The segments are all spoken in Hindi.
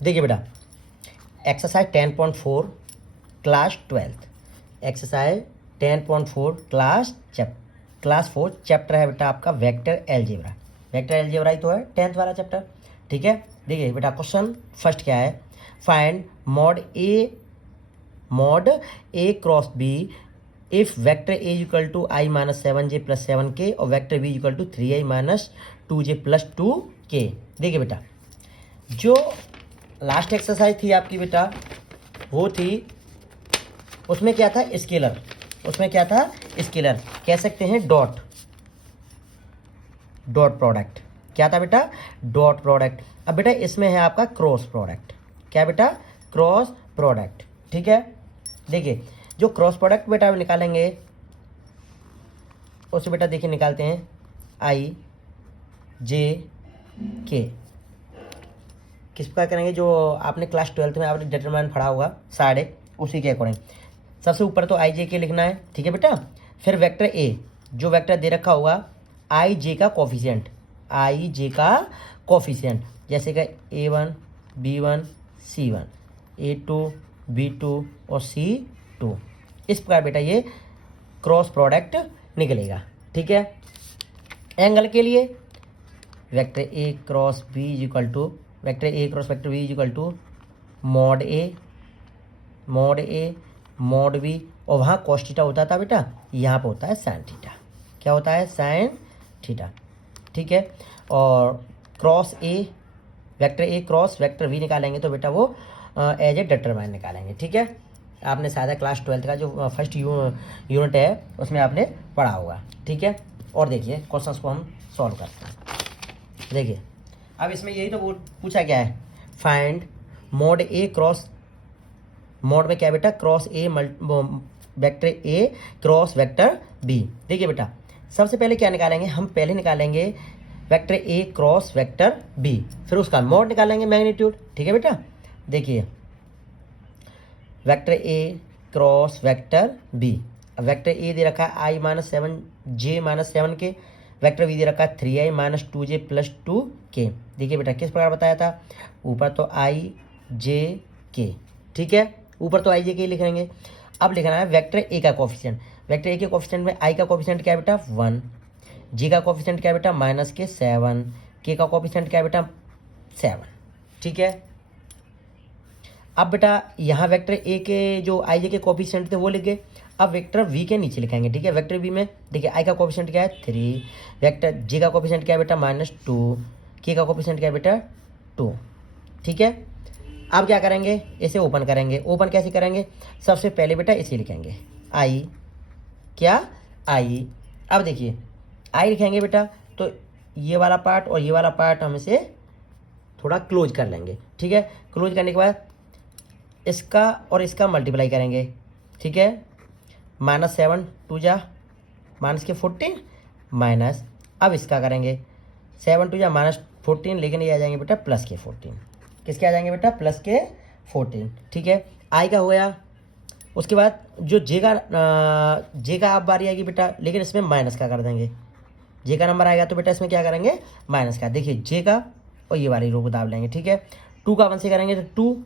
देखिए बेटा, exercise 10.4 class 12, exercise 10.4 class 4 chapter है बेटा आपका वेक्टर एलजेब्रा। वेक्टर एलजेब्रा ही तो है 10th वाला चैप्टर। ठीक है, देखिए बेटा क्वेश्चन फर्स्ट क्या है, find mod A cross b if vector A equal to i minus 7j plus 7k और vector B equal to 3i minus 2j plus 2k। देखिए बेटा, जो लास्ट एक्सरसाइज थी आपकी बेटा, वो थी, उसमें क्या था, स्केलर, उसमें क्या था, स्केलर कह सकते हैं, डॉट प्रोडक्ट। क्या था बेटा, डॉट प्रोडक्ट। अब बेटा इसमें है आपका क्रॉस प्रोडक्ट। क्या बेटा, क्रॉस प्रोडक्ट। ठीक है, देखिए जो क्रॉस प्रोडक्ट बेटा निकालेंगे उसे बेटा देखिए निकालते हैं आई जे के। किस प्रकार करेंगे, जो आपने क्लास 12th में आपने डिटरमिनेंट पढ़ा होगा साढ़े, उसी के अकॉर्डिंग। सबसे ऊपर तो आई जे के लिखना है, ठीक है बेटा। फिर वेक्टर ए, जो वेक्टर दे रखा होगा आई जे का कोफिशिएंट, आई जे का कोफिशिएंट, जैसे कि A1 B1 C1 A2 B2 और C2। इस प्रकार बेटा ये क्रॉस प्रोडक्ट निकलेगा। ठीक है, एंगल के लिए vector A cross b equal to vector A cross vector B equal to mod A mod b, और वहाँ कॉस थीटा होता था बेटा, यहाँ पे होता है साइन थीटा। क्या होता है, साइन थीटा। ठीक है, और क्रॉस ए वेक्टर ए क्रॉस वेक्टर वी निकालेंगे तो बेटा वो एज ए डिटरमाइन निकालेंगे। ठीक है, आपने शायद क्लास 12th का जो फर्स्ट यूनिट है उसमें आपने पढ़ा होगा। ठीक है, और देखिए क्वेश्चंस को हम सॉल्व करते हैं। देखिए अब इसमें यही तो पूछा गया है, फाइंड मॉड ए क्रॉस, मॉड में क्या बेटा, क्रॉस ए वेक्टर ए क्रॉस वेक्टर बी। देखिए बेटा सबसे पहले क्या निकालेंगे, हम पहले निकालेंगे वेक्टर ए क्रॉस वेक्टर बी, फिर उसका मॉड निकालेंगे, मैग्नीट्यूड। ठीक है बेटा, देखिए वेक्टर ए क्रॉस वेक्टर बी, अब वेक्टर ए दे रखा है I minus 7j minus 7k, vector B दे रखा है 3i minus 2j plus 2k। देखिए बेटा किस प्रकार बताया था, ऊपर तो आई जे के, ठीक है, ऊपर तो आई जे के लिखेंगे। अब लिखना है वेक्टर ए का कोफिशिएंट, वेक्टर ए के कोफिशिएंट में आई का कोफिशिएंट क्या है बेटा 1, जी का कोफिशिएंट क्या है बेटा माइनस के 7, के का कोफिशिएंट क्या है बेटा 7। ठीक है, अब बेटा यहाँ वेक्टर ए के जो आई जे के कोफिशिएंट थे वो लिख गए। अब वेक्टर वी के नीचे लिखेंगे। ठीक है, वेक्टर वी में देखिए आई का कोफिशिएंट क्या है 3, वेक्टर जी का कोफिशिएंट क्या है बेटा -2, के का कोफिशिएंट क्या है बेटा 2। ठीक है, अब क्या करेंगे, इसे ओपन करेंगे। ओपन कैसे करेंगे, सबसे पहले बेटा इसे लिखेंगे आई, क्या आई। अब देखिए आई लिखेंगे बेटा तो ये वाला पार्ट और ये वाला पार्ट हम इसे थोड़ा क्लोज कर लेंगे। ठीक है, क्लोज करने के बाद इसका और इसका मल्टीप्लाई करेंगे। ठीक है, -7 2 जा माइनस के 14 माइनस, अब इसका करेंगे 7 2 जा -14, लेकिन ये आ जाएंगे बेटा प्लस के 14। किसके आ जाएंगे बेटा, प्लस के 14। ठीक है, आई का हो गया। उसके बाद जो जे का आप बारी आएगी बेटा, लेकिन इसमें माइनस का कर देंगे। जे का नंबर आएगा तो बेटा इसमें क्या करेंगे, माइनस का। देखिए जे का और ये वाली रो को दाब लेंगे। ठीक है, 2 का 1 से करेंगे तो 2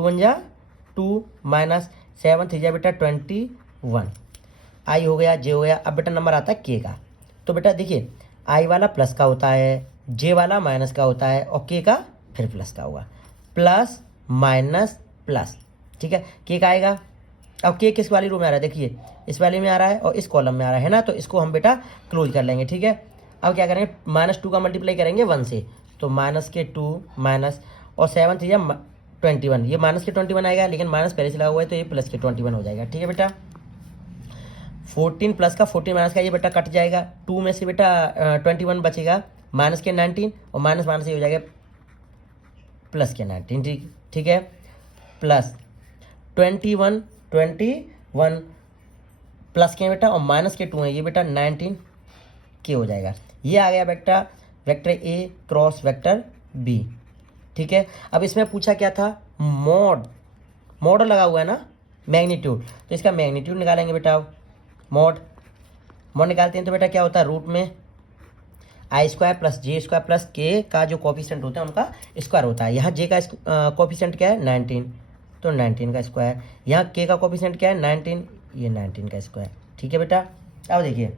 1 जा 2 माइनस 7 3 जा बेटा 21, आई हो गया, जे हो गया। अब बेटा नंबर आता है के का, तो बेटा देखिए आई वाला प्लस का होता है, जे वाला माइनस का होता है, और के का फिर प्लस का होगा, प्लस माइनस प्लस। ठीक है, के का आएगा। अब के किस वाली रो में आ रहा है, देखिए इस वाली में आ रहा है और इस कॉलम में आ रहा है ना, तो इसको हम बेटा क्लोज कर लेंगे। ठीक है, अब क्या करेंगे, -2 का मल्टीप्लाई करेंगे 1 से, तो माइनस के 2 माइनस और 7 3 21, ये माइनस के 21 आएगा, लेकिन माइनस पहले से लगा हुआ है तो ये प्लस के 21 हो जाएगा। ठीक है बेटा, 14 प्लस का 14 माइनस का ये बेटा कट जाएगा, 2 में से बेटा 21 बचेगा, माइनस के 19 और माइनस माइनस ये हो जाएगा प्लस के 19। ठीक है, प्लस 21 प्लस के बेटा और माइनस के 2 है, ये बेटा 19 के हो जाएगा। ये आ गया बेटा वेक्टर ए क्रॉस वेक्टर बी। ठीक है, अब इसमें पूछा क्या था, मॉड लगा हुआ है ना, मैग्नीट्यूड, तो इसका मैग्नीट्यूड निकालेंगे बेटा। मॉड निकालते हैं तो बेटा क्या होता है, रूट में I square plus J square plus K का जो कोफिशिएंट होता है उनका स्क्वायर होता है। यहाँ जे का कोफिशिएंट क्या है 19, तो 19 का स्क्वायर। यहाँ के का कोफिशिएंट क्या है 19, ये 19 का स्क्वायर। ठीक है बेटा, अब देखिए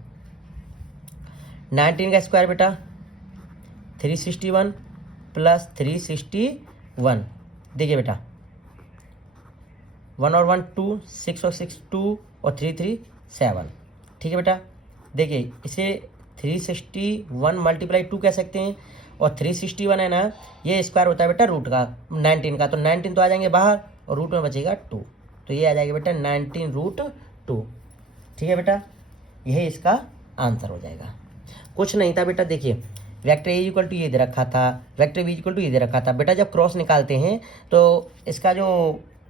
19 का स्क्वायर बेटा 361 प्लस 361। देखिए बेटा 1 और 1 2, 6 और 6 2 और 3 3 7। ठीक है बेटा, देखिए इसे 361 मल्टीप्लाई 2 कह सकते हैं, और 361 है ना, ये स्क्वायर होता है बेटा रूट का 19 का, तो 19 तो आ जाएंगे बाहर और रूट में बचेगा 2, तो ये आ जाएगा बेटा 19 रूट 2। ठीक है बेटा, यही इसका आंसर हो जाएगा। कुछ नहीं था बेटा, देखिए वेक्टर ए इक्वल टू ये दे रखा था, वेक्टर बी इक्वल टू ये दे रखा था बेटा। जब क्रॉस निकालते हैं तो इसका जो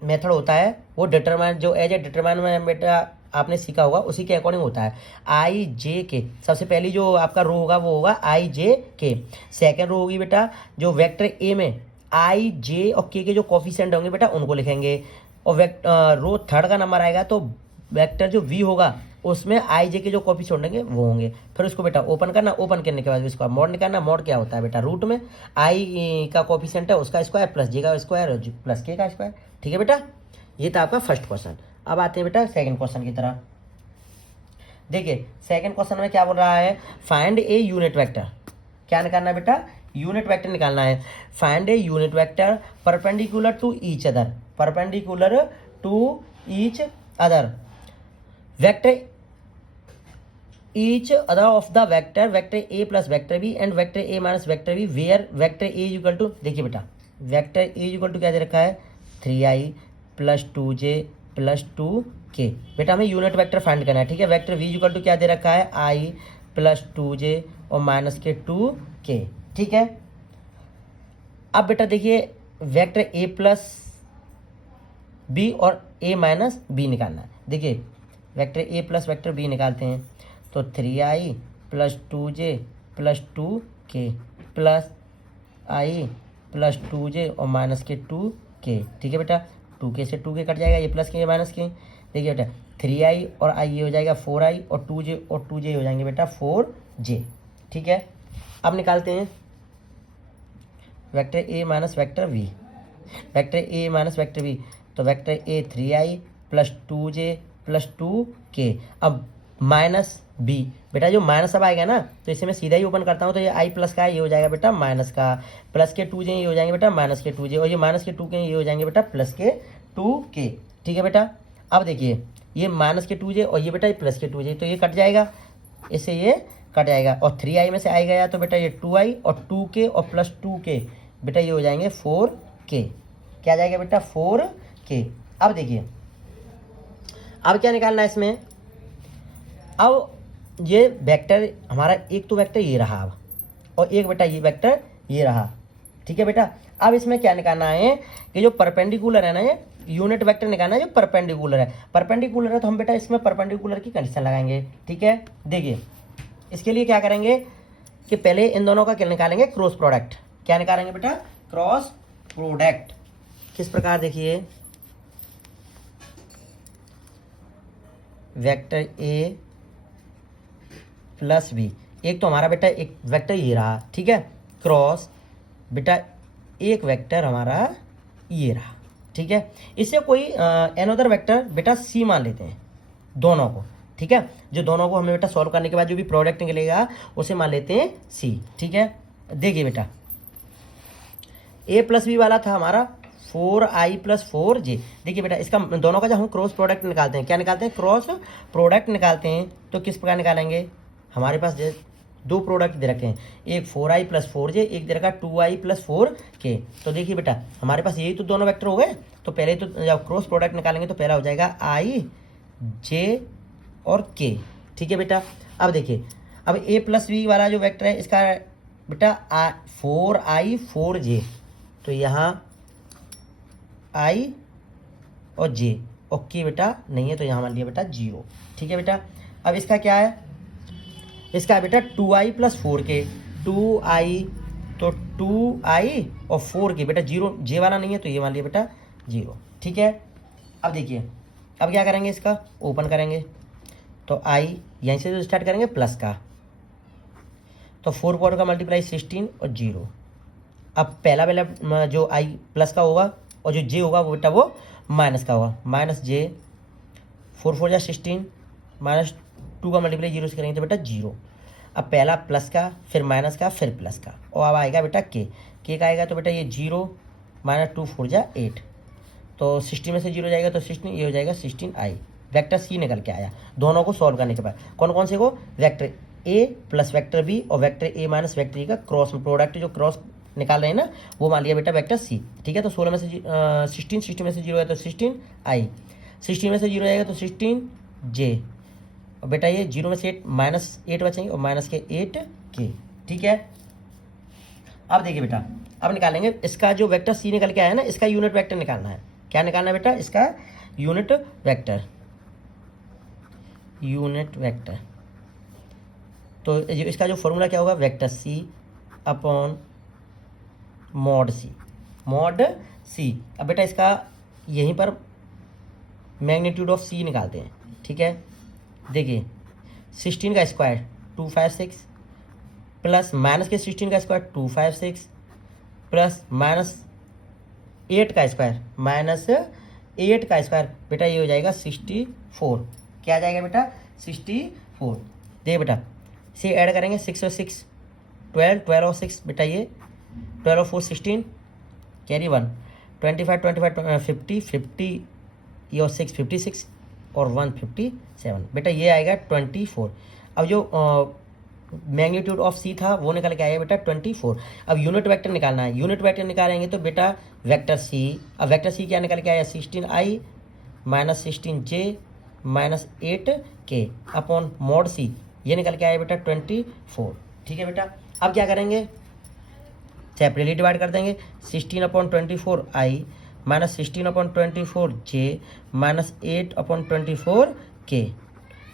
मेथड होता है वो डिटरमाइन, जो एज ए डिटरमाइन में बेटा आपने सीखा होगा उसी के अकॉर्डिंग होता है। आई जे के, सबसे पहली जो आपका रो होगा वो होगा आई जे के। सेकेंड रो होगी बेटा जो वेक्टर ए में आई जे और के जो कोफिशिएंट होंगे बेटा उनको लिखेंगे, और रो थर्ड का नंबर आएगा तो वेक्टर जो वी होगा उसमें आई जे के जो कोफिशिएंट होंगे वो होंगे। फिर उसको बेटा ओपन करना, ओपन करने के बाद इसका मॉड निकालना। मॉड क्या होता है बेटा, रूट में आई का कोफिशिएंट है उसका स्क्वायर प्लस जे का स्क्वायर प्लस के का स्क्वायर। ठीक है बेटा, ये था आपका फर्स्ट क्वेश्चन। अब आते हैं बेटा सेकंड क्वेश्चन की तरफ। देखिए सेकंड क्वेश्चन में क्या बोल रहा है, फाइंड ए यूनिट वेक्टर। क्या निकालना है बेटा, यूनिट वेक्टर निकालना है। Find a unit vector perpendicular to each other, perpendicular to each other vector each other of the vector a plus vector b and vector a minus vector b where vector a is equal to, देखिए बेटा vector a is equal to क्या दे रखा है 3i plus 2j plus 2k। बेटा हमें यूनिट वेक्टर फाइंड करना है। ठीक है, vector v is equal to क्या दे रखा है i प्लस 2j और माइनस के 2k। ठीक है, अब बेटा देखिए वेक्टर a प्लस b और a माइनस b निकालना है। देखिए vector a plus vector b निकालते हैं तो 3i plus 2j plus 2k plus i plus 2j और माइनस के 2k। ठीक है बेटा, 2k से 2k कट जाएगा, ये प्लस के माइनस के। देखिए बेटा 3i और i ये हो जाएगा 4i और 2j हो जाएंगे बेटा 4j। ठीक है, अब निकालते हैं vector a minus vector v। Vector a minus vector v, तो vector a 3i plus 2j plus 2k। अब माइनस बी, बेटा जो माइनस अब आएगा ना तो इसे मैं सीधा ही ओपन करता हूँ, तो ये आई प्लस का ये हो जाएगा बेटा माइनस का, प्लस के 2j ये हो जाएंगे बेटा माइनस के 2j, और ये माइनस के 2k ये हो जाएंगे बेटा प्लस के 2k। ठीक है बेटा, अब देखिए ये माइनस के 2j और ये बेटा ये प्लस के 2j, तो ये कट जाएगा, इससे ये कट जाएगा, और 3i में से आई गया तो बेटा ये 2i और 2k और प्लस 2k बेटा ये हो जाएंगे 4k। क्या जाएगा बेटा 4k। अब देखिए अब क्या निकालना है इसमें, अब ये वेक्टर हमारा एक तो वेक्टर ये रहा अब, और एक बेटा ये वेक्टर ये रहा। ठीक है बेटा, अब इसमें क्या निकालना है कि जो परपेंडिकुलर है ना, ये यूनिट वेक्टर निकालना है जो परपेंडिकुलर है। परपेंडिकुलर है तो हम बेटा इसमें परपेंडिकुलर की कंडीशन लगाएंगे। ठीक है, देखिए इसके लिए क्या करेंगे कि पहले इन दोनों का क्या निकालेंगे क्रॉस प्रोडक्ट। क्या निकालेंगे बेटा क्रॉस प्रोडक्ट। किस प्रकार, देखिए वेक्टर ए प्लस बी, एक तो हमारा बेटा एक वेक्टर ये रहा। ठीक है, क्रॉस बेटा एक वेक्टर हमारा ये रहा। ठीक है, इससे कोई एनोदर वेक्टर बेटा सी मान लेते हैं दोनों को। ठीक है, जो दोनों को हमें बेटा सॉल्व करने के बाद जो भी प्रोडक्ट निकलेगा उसे मान लेते हैं सी। ठीक है, देखिए बेटा ए प्लस बी वाला था हमारा 4i प्लस 4j। देखिए बेटा इसका दोनों का जब हम क्रॉस प्रोडक्ट निकालते हैं, क्या निकालते हैं क्रॉस प्रोडक्ट निकालते हैं, तो किस प्रकार निकालेंगे, हमारे पास दो प्रोडक्ट दे रखे हैं, एक 4i प्लस 4j, एक दे रखा 2i प्लस 4k। तो देखिए बेटा हमारे पास यही तो दोनों वेक्टर हो गए, तो पहले तो जब क्रॉस प्रोडक्ट निकालेंगे तो पहला हो जाएगा i j और k। ठीक है बेटा, अब देखिए अब a प्लस बी वाला जो वेक्टर है इसका बेटा 4i 4j, तो यहाँ i और j और k बेटा नहीं है तो यहाँ मान लिया बेटा 0। ठीक है बेटा, अब इसका क्या है, इसका बेटा 2i प्लस 4k, 2i तो 2i और 4k बेटा 0, j वाला नहीं है तो ये मान लिया बेटा 0। ठीक है, अब देखिए अब क्या करेंगे, इसका ओपन करेंगे तो i यहीं से जो स्टार्ट करेंगे प्लस का, तो 4 पावर का मल्टीप्लाई 16 और 0। अब पहला वाला जो आई प्लस का होगा और जो जे होगा वो बेटा वो माइनस का होगा, माइनस जे, 4 4 जा 16, माइनस 2 का मल्टीप्लाई 0 से करेंगे तो बेटा 0। अब पहला प्लस का, फिर माइनस का, फिर प्लस का, और अब आएगा बेटा के का आएगा तो बेटा ये 0 माइनस 2 4 जा 8, तो 16 में से 0 जाएगा तो 16, ये हो जाएगा 16i। वेक्टर सी निकल के आया दोनों को सॉल्व करने के बाद। कौन कौन से को? वेक्टर ए प्लस वेक्टर बी और vector A minus vector A का क्रॉस प्रोडक्ट, जो क्रॉस निकाल रहे हैं ना वो मान लिया बेटा वेक्टर सी। ठीक है, तो 16 में से 16 में से 0 है तो 16i, 16 में से 0 जाएगा तो 16j, और बेटा ये 0 में से 8 माइनस 8 बचेंगे और माइनस के 8k। ठीक है, अब देखिए बेटा, अब निकालेंगे इसका जो वेक्टर सी निकल के आया ना, इसका यूनिट वेक्टर निकालना है। क्या निकालना है बेटा? इसका यूनिट वेक्टर, यूनिट वेक्टर। तो इसका जो फॉर्मूला क्या होगा? Vector c upon mod c, mod c. अब बेटा इसका यहीं पर मैग्नीट्यूड ऑफ सी निकालते हैं। ठीक है, देखिए 16 का स्क्वायर 256 प्लस माइनस के 16 का स्क्वायर 256 प्लस माइनस 8 का स्क्वायर माइनस 8 का स्क्वायर, बेटा ये हो जाएगा 64। क्या आ जाएगा बेटा? 64। देखिए बेटा, इसे ऐड करेंगे 6 और 6 12, 12 और 6 बेटा ये 12 और 4 16, कैरी 1, 25 25 50 50, ये और 6 56 और 1 57, बेटा ये आएगा 24। अब जो मैग्नीट्यूड ऑफ सी था वो निकल के आएगा बेटा 24। अब यूनिट वेक्टर निकालना है। यूनिट वेक्टर निकालेंगे तो बेटा वेक्टर सी, अब वेक्टर सी क्या निकल के आया? 16i minus 16j minus 8k upon mod c, ये निकल के आया बेटा 24। ठीक है बेटा, अब क्या करेंगे? सेपरेटली डिवाइड कर देंगे। 16 upon 24i minus 16 upon 24j minus 8 upon 24k।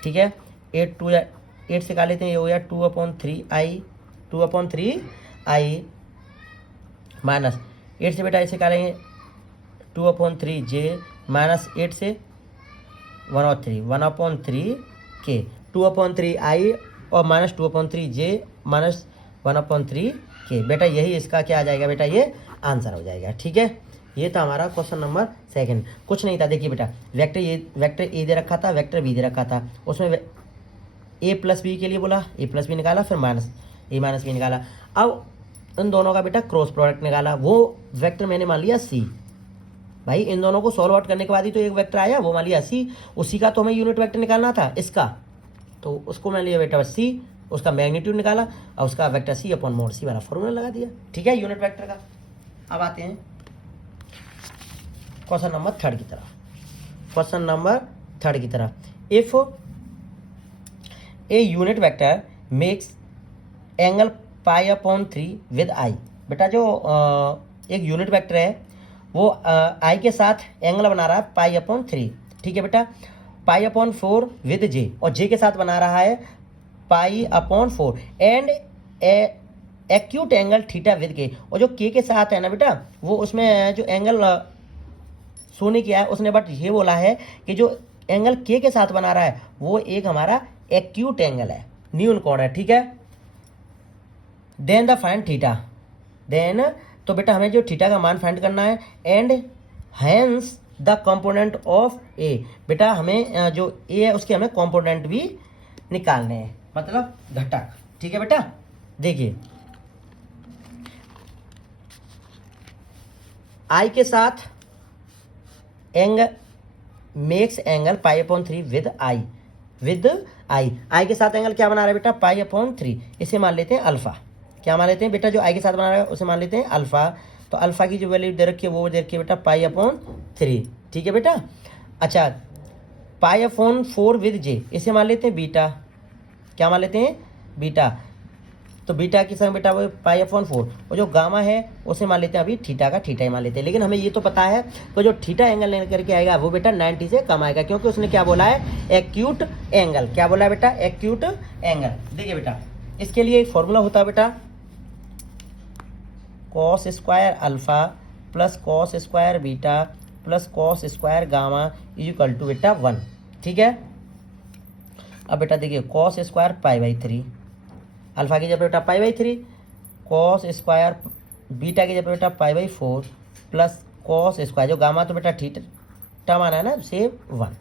ठीक है, 8 से निकाल लेते हैं, ये हो गया 2/3i, 2/3i माइनस 8 से बेटा इसे निकालेंगे 2/3j माइनस 8 से 1/3, 1/3k, 2/3i और माइनस 2/3j माइनस 1/3k। बेटा यही इसका क्या आ जाएगा बेटा? ये आंसर हो जाएगा। ठीक है, ये था हमारा क्वेश्चन नंबर 2। कुछ नहीं था। देखिए बेटा, वेक्टर ए दे रखा था, वेक्टर बी दे रखा था, उसमें ए प्लस बी के लिए बोला, ए प्लस बी निकाला, फिर माइनस ए माइनस बी निकाला। अब इन दोनों का बेटा क्रॉस प्रोडक्ट निकाला, वो वेक्टर मैंने मान लिया सी। भाई इन दोनों को सॉल्व आउट करने के बाद ही तो एक वेक्टर आया, वो मान लिया सी। उसी का तो हमें यूनिट वेक्टर निकालना था इसका, तो उसको मान लिया बेटा सी, उसका मैग्नीट्यूड निकाला और उसका vector c upon mod c वाला फॉर्मूला लगा दिया। ठीक है, यूनिट वेक्टर का। अब आते हैं क्वेश्चन नंबर 3 की तरफ। क्वेश्चन नंबर 3 की तरफ, if a unit vector makes angle π/3 with I. बेटा जो एक यूनिट वेक्टर है वो आई के साथ एंगल बना रहा है π/3। ठीक है बेटा, π/4 विद जे, और जे के साथ बना रहा है π/4 and acute angle theta with K. और जो के साथ है ना बेटा, वो उसमें जो एंगल सोने किया है उसने, बट ये बोला है कि जो एंगल के साथ बना रहा है वो एक हमारा एक्यूट एंगल है, न्यून कोण है। ठीक है, then the find theta, then तो बेटा हमें जो थीटा का मान फाइंड करना है, and hence the component of A. बेटा हमें जो ए है उसके हमें कंपोनेंट भी निकालने हैं, मतलब घटक। ठीक है बेटा, देखिए आई के साथ angle makes angle π/3 with I, with I के साथ एंगल क्या बना रहा है बेटा? π/3। इसे मान लेते हैं अल्फा। क्या मान लेते हैं बेटा? जो आई के साथ बना रहा है उसे मान लेते हैं अल्फा। तो अल्फा की जो वैल्यू दे रखी है वो दे रखी है बेटा π/3। ठीक है बेटा, अच्छा π/4 विद जे, इसे मान लेते हैं बीटा। क्या मान लेते हैं? बीटा। तो बीटा की संग बेटा वो π/4, और जो गामा है उसे मान लेते हैं अभी थीटा का थीटा ही मान लेते हैं। लेकिन हमें ये तो पता है तो जो थीटा एंगल लेकर के आएगा वो बेटा 90 से कम आएगा, क्योंकि उसने क्या बोला है? Acute angle. क्या बोला है बेटा? Acute angle. देखिए बेटा, इसके लिए एक फॉर्मूला होता है बेटा, cos square alpha plus cos square beta plus cos square gamma equal to बेटा 1। ठीक है, अब बेटा देखिए कॉस स्क्वायर π/3 अल्फा की जगह बेटा पाई बाई 3 कॉस स्क्वायर बीटा की जगह बेटा pi by 4 plus cos square, जो गामा तो बेटा थीटा माना है ना सेम 1।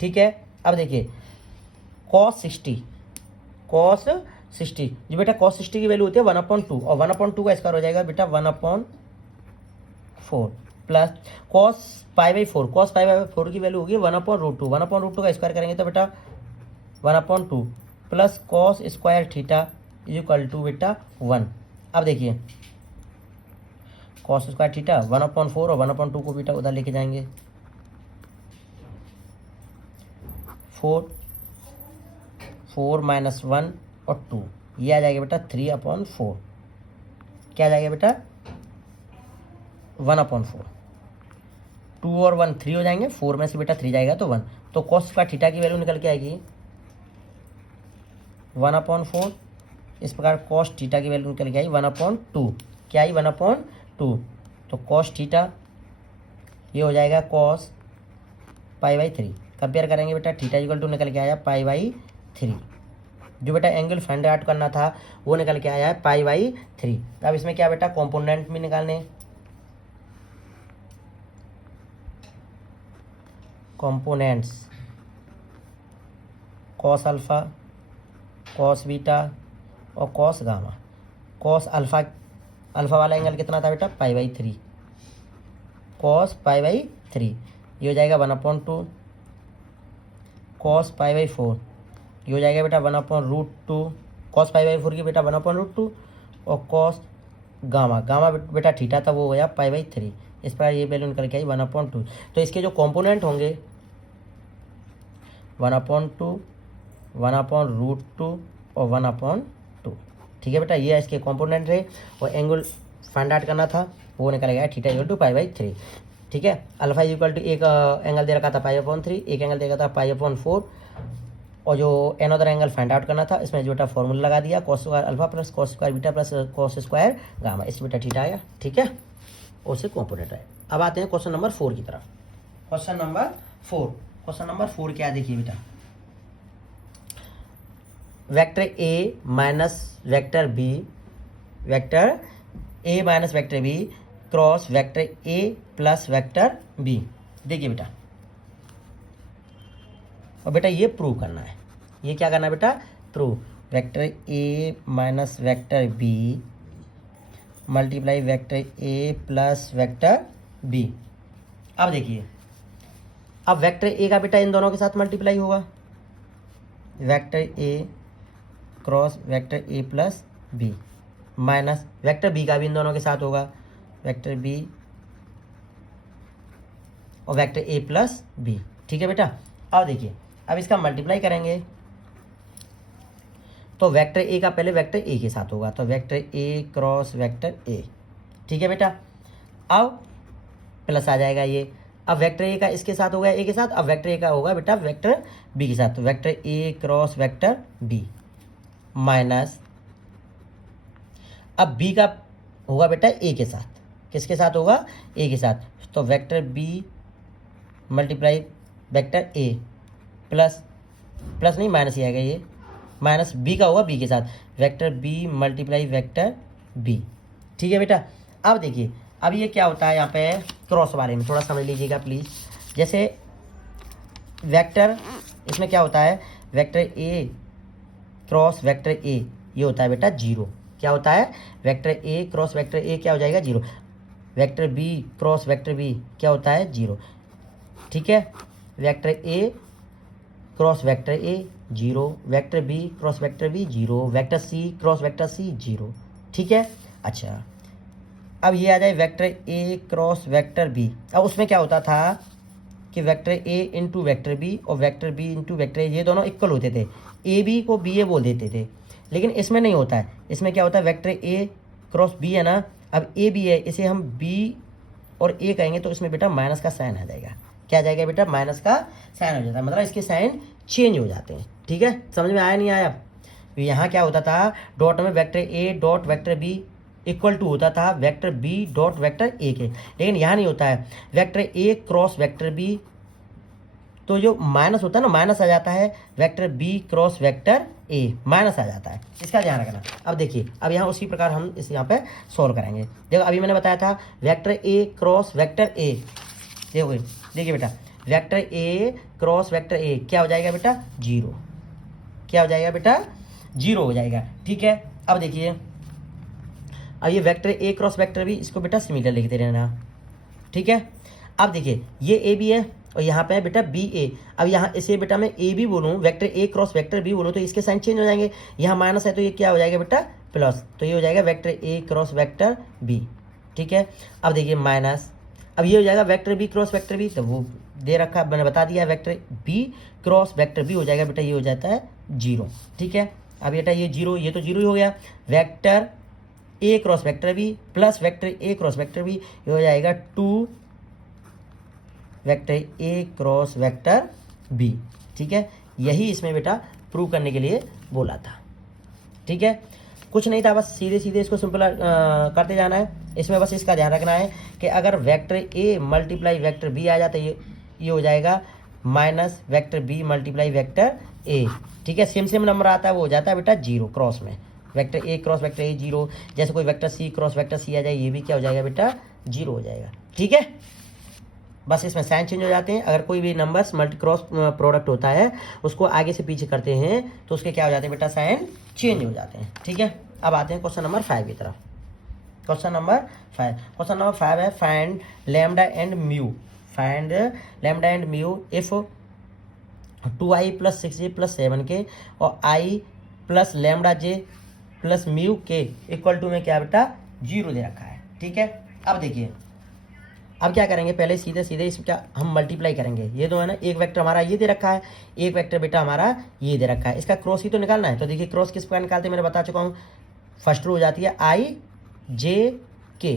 ठीक है, अब देखिए कॉस 60 जो बेटा कॉस 60 की वैल्यू होती है 1/2 और 1/2 का स्क्वायर हो जाएगा बेटा 1/4 प्लस कॉस पाई बाई 4 की वैल्यू होगी 1/√2 1/√2 का स्क्वायर करेंगे तो बेटा 1/2 plus cos square theta is equal to बेटा 1। अब देखिए कॉस स्क्वायर थीटा 1/4 और 1/2 को बेटा उधर लेके जाएंगे 4 माइनस 1 और 2, ये आ जाएगा बेटा 3/4। क्या आ जाएगा बेटा 1/4, 2 और 1 3 हो जाएंगे, 4 में से बेटा 3 जाएगा तो 1, तो कॉस का थीटा की वैल्यू निकल के आएगी 1/4। इस प्रकार कॉस थीटा की वैल्यू निकल के आई 1/2, क्या आई 1/2, तो कॉस थीटा ये हो जाएगा कॉस पाई बाई 3। कंपेयर करेंगे बेटा थीटा इक्वल टू निकल के आया पाई बाई 3, जो बेटा एंगल फाइंड आउट करना था वो निकल के आया है पाई बाई 3। अब इसमें क्या बेटा कॉम्पोनेंट भी निकालने, components cos alpha cos beta और कॉस गामा। कॉस अल्फा वाला एंगल कितना था बेटा पाई बाई 3, कॉस पाई बाई 3 ये हो जाएगा 1/2, कॉस पाई बाई 4 ये हो जाएगा बेटा 1/√2, कॉस पाई बाई 4 की बेटा 1/√2 और कॉस गामा बेटा थीटा था वो हो गया पाई बाई 3। इस पर ये वैल्यू निकल के आई 1/2। तो इसके जो कंपोनेंट होंगे 1/2, 1/√2 और 1/2। ठीक है बेटा, ये इसके कंपोनेंट है और एंगल फाइंड आउट करना था वो निकल गया theta equal to pi by 3। ठीक है, अल्फा इक्वल टू एक एंगल दे रखा था पाई/3, एक एंगल दे रखा था पाई/4 और जो अनदर एंगल फाइंड आउट करना था इसमें जो बेटा फॉर्मूला लगा दिया cos square alpha plus cos square beta plus cos square gamma, इस बेटा थीटा आया। ठीक है, उससे कंपोनेंट आया। अब आते हैं क्वेश्चन नंबर 4 की तरफ। क्वेश्चन नंबर 4 क्या देखिए बेटा, वेक्टर ए minus vector B cross vector ए प्लस वेक्टर बी। देखिए बेटा, और बेटा ये प्रूव करना है, ये क्या करना है बेटा प्रूव, वेक्टर ए minus vector B multiply vector ए प्लस वेक्टर बी। अब देखिए, अब वेक्टर ए का बेटा इन दोनों के साथ मल्टीप्लाई होगा, वेक्टर ए क्रॉस वेक्टर ए plus b minus vector b का भी इन दोनों के साथ होगा, वेक्टर बी और वेक्टर ए प्लस बी। ठीक है बेटा, अब देखिए अब इसका मल्टीप्लाई करेंगे तो वेक्टर ए का पहले वेक्टर ए के साथ होगा, तो vector A cross vector A. ठीक है बेटा, अब प्लस आ जाएगा ये, अब वेक्टर ए का इसके साथ होगा ए के साथ, अब वेक्टर ए का होगा बेटा वेक्टर बी के साथ, तो वेक्टर ए क्रॉस वेक्टर बी माइनस अब बी का होगा बेटा ए के साथ, किसके साथ होगा ए के साथ, तो वेक्टर बी मल्टीप्लाई वेक्टर ए प्लस नहीं माइनस ही आएगा, ये माइनस बी का होगा बी के साथ, vector B multiply vector b. ठीक है बेटा, अब देखिए अब ये क्या होता है यहाँ पे क्रॉस वाले में थोड़ा समझ लीजिएगा प्लीज़। जैसे वेक्टर इसमें क्या होता है, वेक्टर ए क्रॉस वेक्टर ए ये होता है बेटा 0, क्या होता है vector A cross vector a क्या हो जाएगा 0, vector B cross vector B क्या होता है 0। ठीक है, vector A cross vector a 0, vector B cross vector B 0, vector C cross vector c 0। ठीक है, अच्छा अब ये आ जाए वेक्टर ए क्रॉस वेक्टर बी। अब उसमें क्या होता था कि वेक्टर ए इंटू वेक्टर बी और वेक्टर बी इंटू वेक्टर ए ये दोनों इक्वल होते थे, ए बी को बी ए बोल देते थे, लेकिन इसमें नहीं होता है। इसमें क्या होता है वेक्टर ए क्रॉस बी है ना, अब ए बी है इसे हम बी और ए कहेंगे तो इसमें बेटा माइनस का साइन आ जाएगा, क्या आ जाएगा बेटा माइनस का साइन हो जाता है, मतलब इसके साइन चेंज हो जाते हैं। ठीक है, समझ में आया नहीं आया। यहाँ क्या होता था डॉट में vector a dot vector B equal to होता था vector b dot vector a के, लेकिन यहाँ नहीं होता है, वेक्टर ए क्रॉस वेक्टर बी तो जो माइनस होता है ना, माइनस आ जाता है वेक्टर बी क्रॉस वेक्टर ए, माइनस आ जाता है, इसका ध्यान रखना। अब देखिए, अब यहाँ उसी प्रकार हम इस यहाँ पे सॉल्व करेंगे। देखो अभी मैंने बताया था वेक्टर ए क्रॉस वेक्टर ए, देखो देखिए बेटा, vector A cross vector a क्या हो जाएगा बेटा, जीरो। क्या हो जाएगा बेटा, जीरो हो जाएगा। ठीक है, अब देखिए, अब ये वेक्टर ए क्रॉस वेक्टर बी, इसको बेटा सिमिलर लिखते रहना। ठीक है, अब देखिए ये ए बी है और यहाँ पे है बेटा बी ए। अब यहाँ इसे बेटा मैं ए बी बोलूँ, वेक्टर ए क्रॉस वेक्टर बी बोलूँ, तो इसके साइन चेंज हो जाएंगे। यहाँ माइनस है तो ये क्या हो जाएगा बेटा, प्लस, तो ये हो जाएगा वेक्टर ए क्रॉस वेक्टर बी। ठीक है, अब देखिए माइनस, अब ये हो जाएगा vector B cross vector B, तो वो दे रखा है, मैंने बता दिया, vector B cross vector b हो जाएगा बेटा, ये हो जाता है जीरो। ठीक है, अब बेटा ये जीरो, ये तो जीरो ही हो गया। वेक्टर ए cross vector B plus vector ए क्रॉस वेक्टर बी, ये हो जाएगा टू वेक्टर ए क्रॉस वेक्टर बी। ठीक है, यही इसमें बेटा प्रूव करने के लिए बोला था। ठीक है, कुछ नहीं था, बस सीधे सीधे इसको सिंपल करते जाना है। इसमें बस इसका ध्यान रखना है कि अगर vector A multiply vector B आ जाता है, ये हो जाएगा minus vector B multiply vector A. ठीक है, सेम सेम नंबर आता है, वो हो जाता है बेटा जीरो क्रॉस में, vector A cross vector A zero. जैसे कोई वेक्टर सी क्रॉस वेक्टर सी आ जाए, ये भी क्या हो जाएगा बेटा, जीरो हो जाएगा। ठीक है, बस इसमें साइन चेंज हो जाते हैं। अगर कोई भी नंबर्स मल्टी क्रॉस प्रोडक्ट होता है, उसको आगे से पीछे करते हैं तो उसके क्या हो जाते हैं बेटा, साइन चेंज हो जाते हैं। ठीक है, अब आते हैं क्वेश्चन नंबर 5 की तरफ। क्वेश्चन नंबर 5 है find lambda and mu. Find lambda and mu if 2i plus 6j plus 7k और i plus lambda J plus mu के इक्वल टू में क्या बेटा, जीरो दे रखा है। ठीक है, अब देखिए, अब क्या करेंगे, पहले सीधे सीधे इसका हम मल्टीप्लाई करेंगे। ये तो है ना, एक वेक्टर हमारा ये दे रखा है, एक वेक्टर बेटा हमारा ये दे रखा है, इसका क्रॉस ही तो निकालना है। तो देखिए क्रॉस किस प्रकार निकालते हैं, मैंने बता चुका हूँ। फर्स्ट रो हो जाती है आई जे के।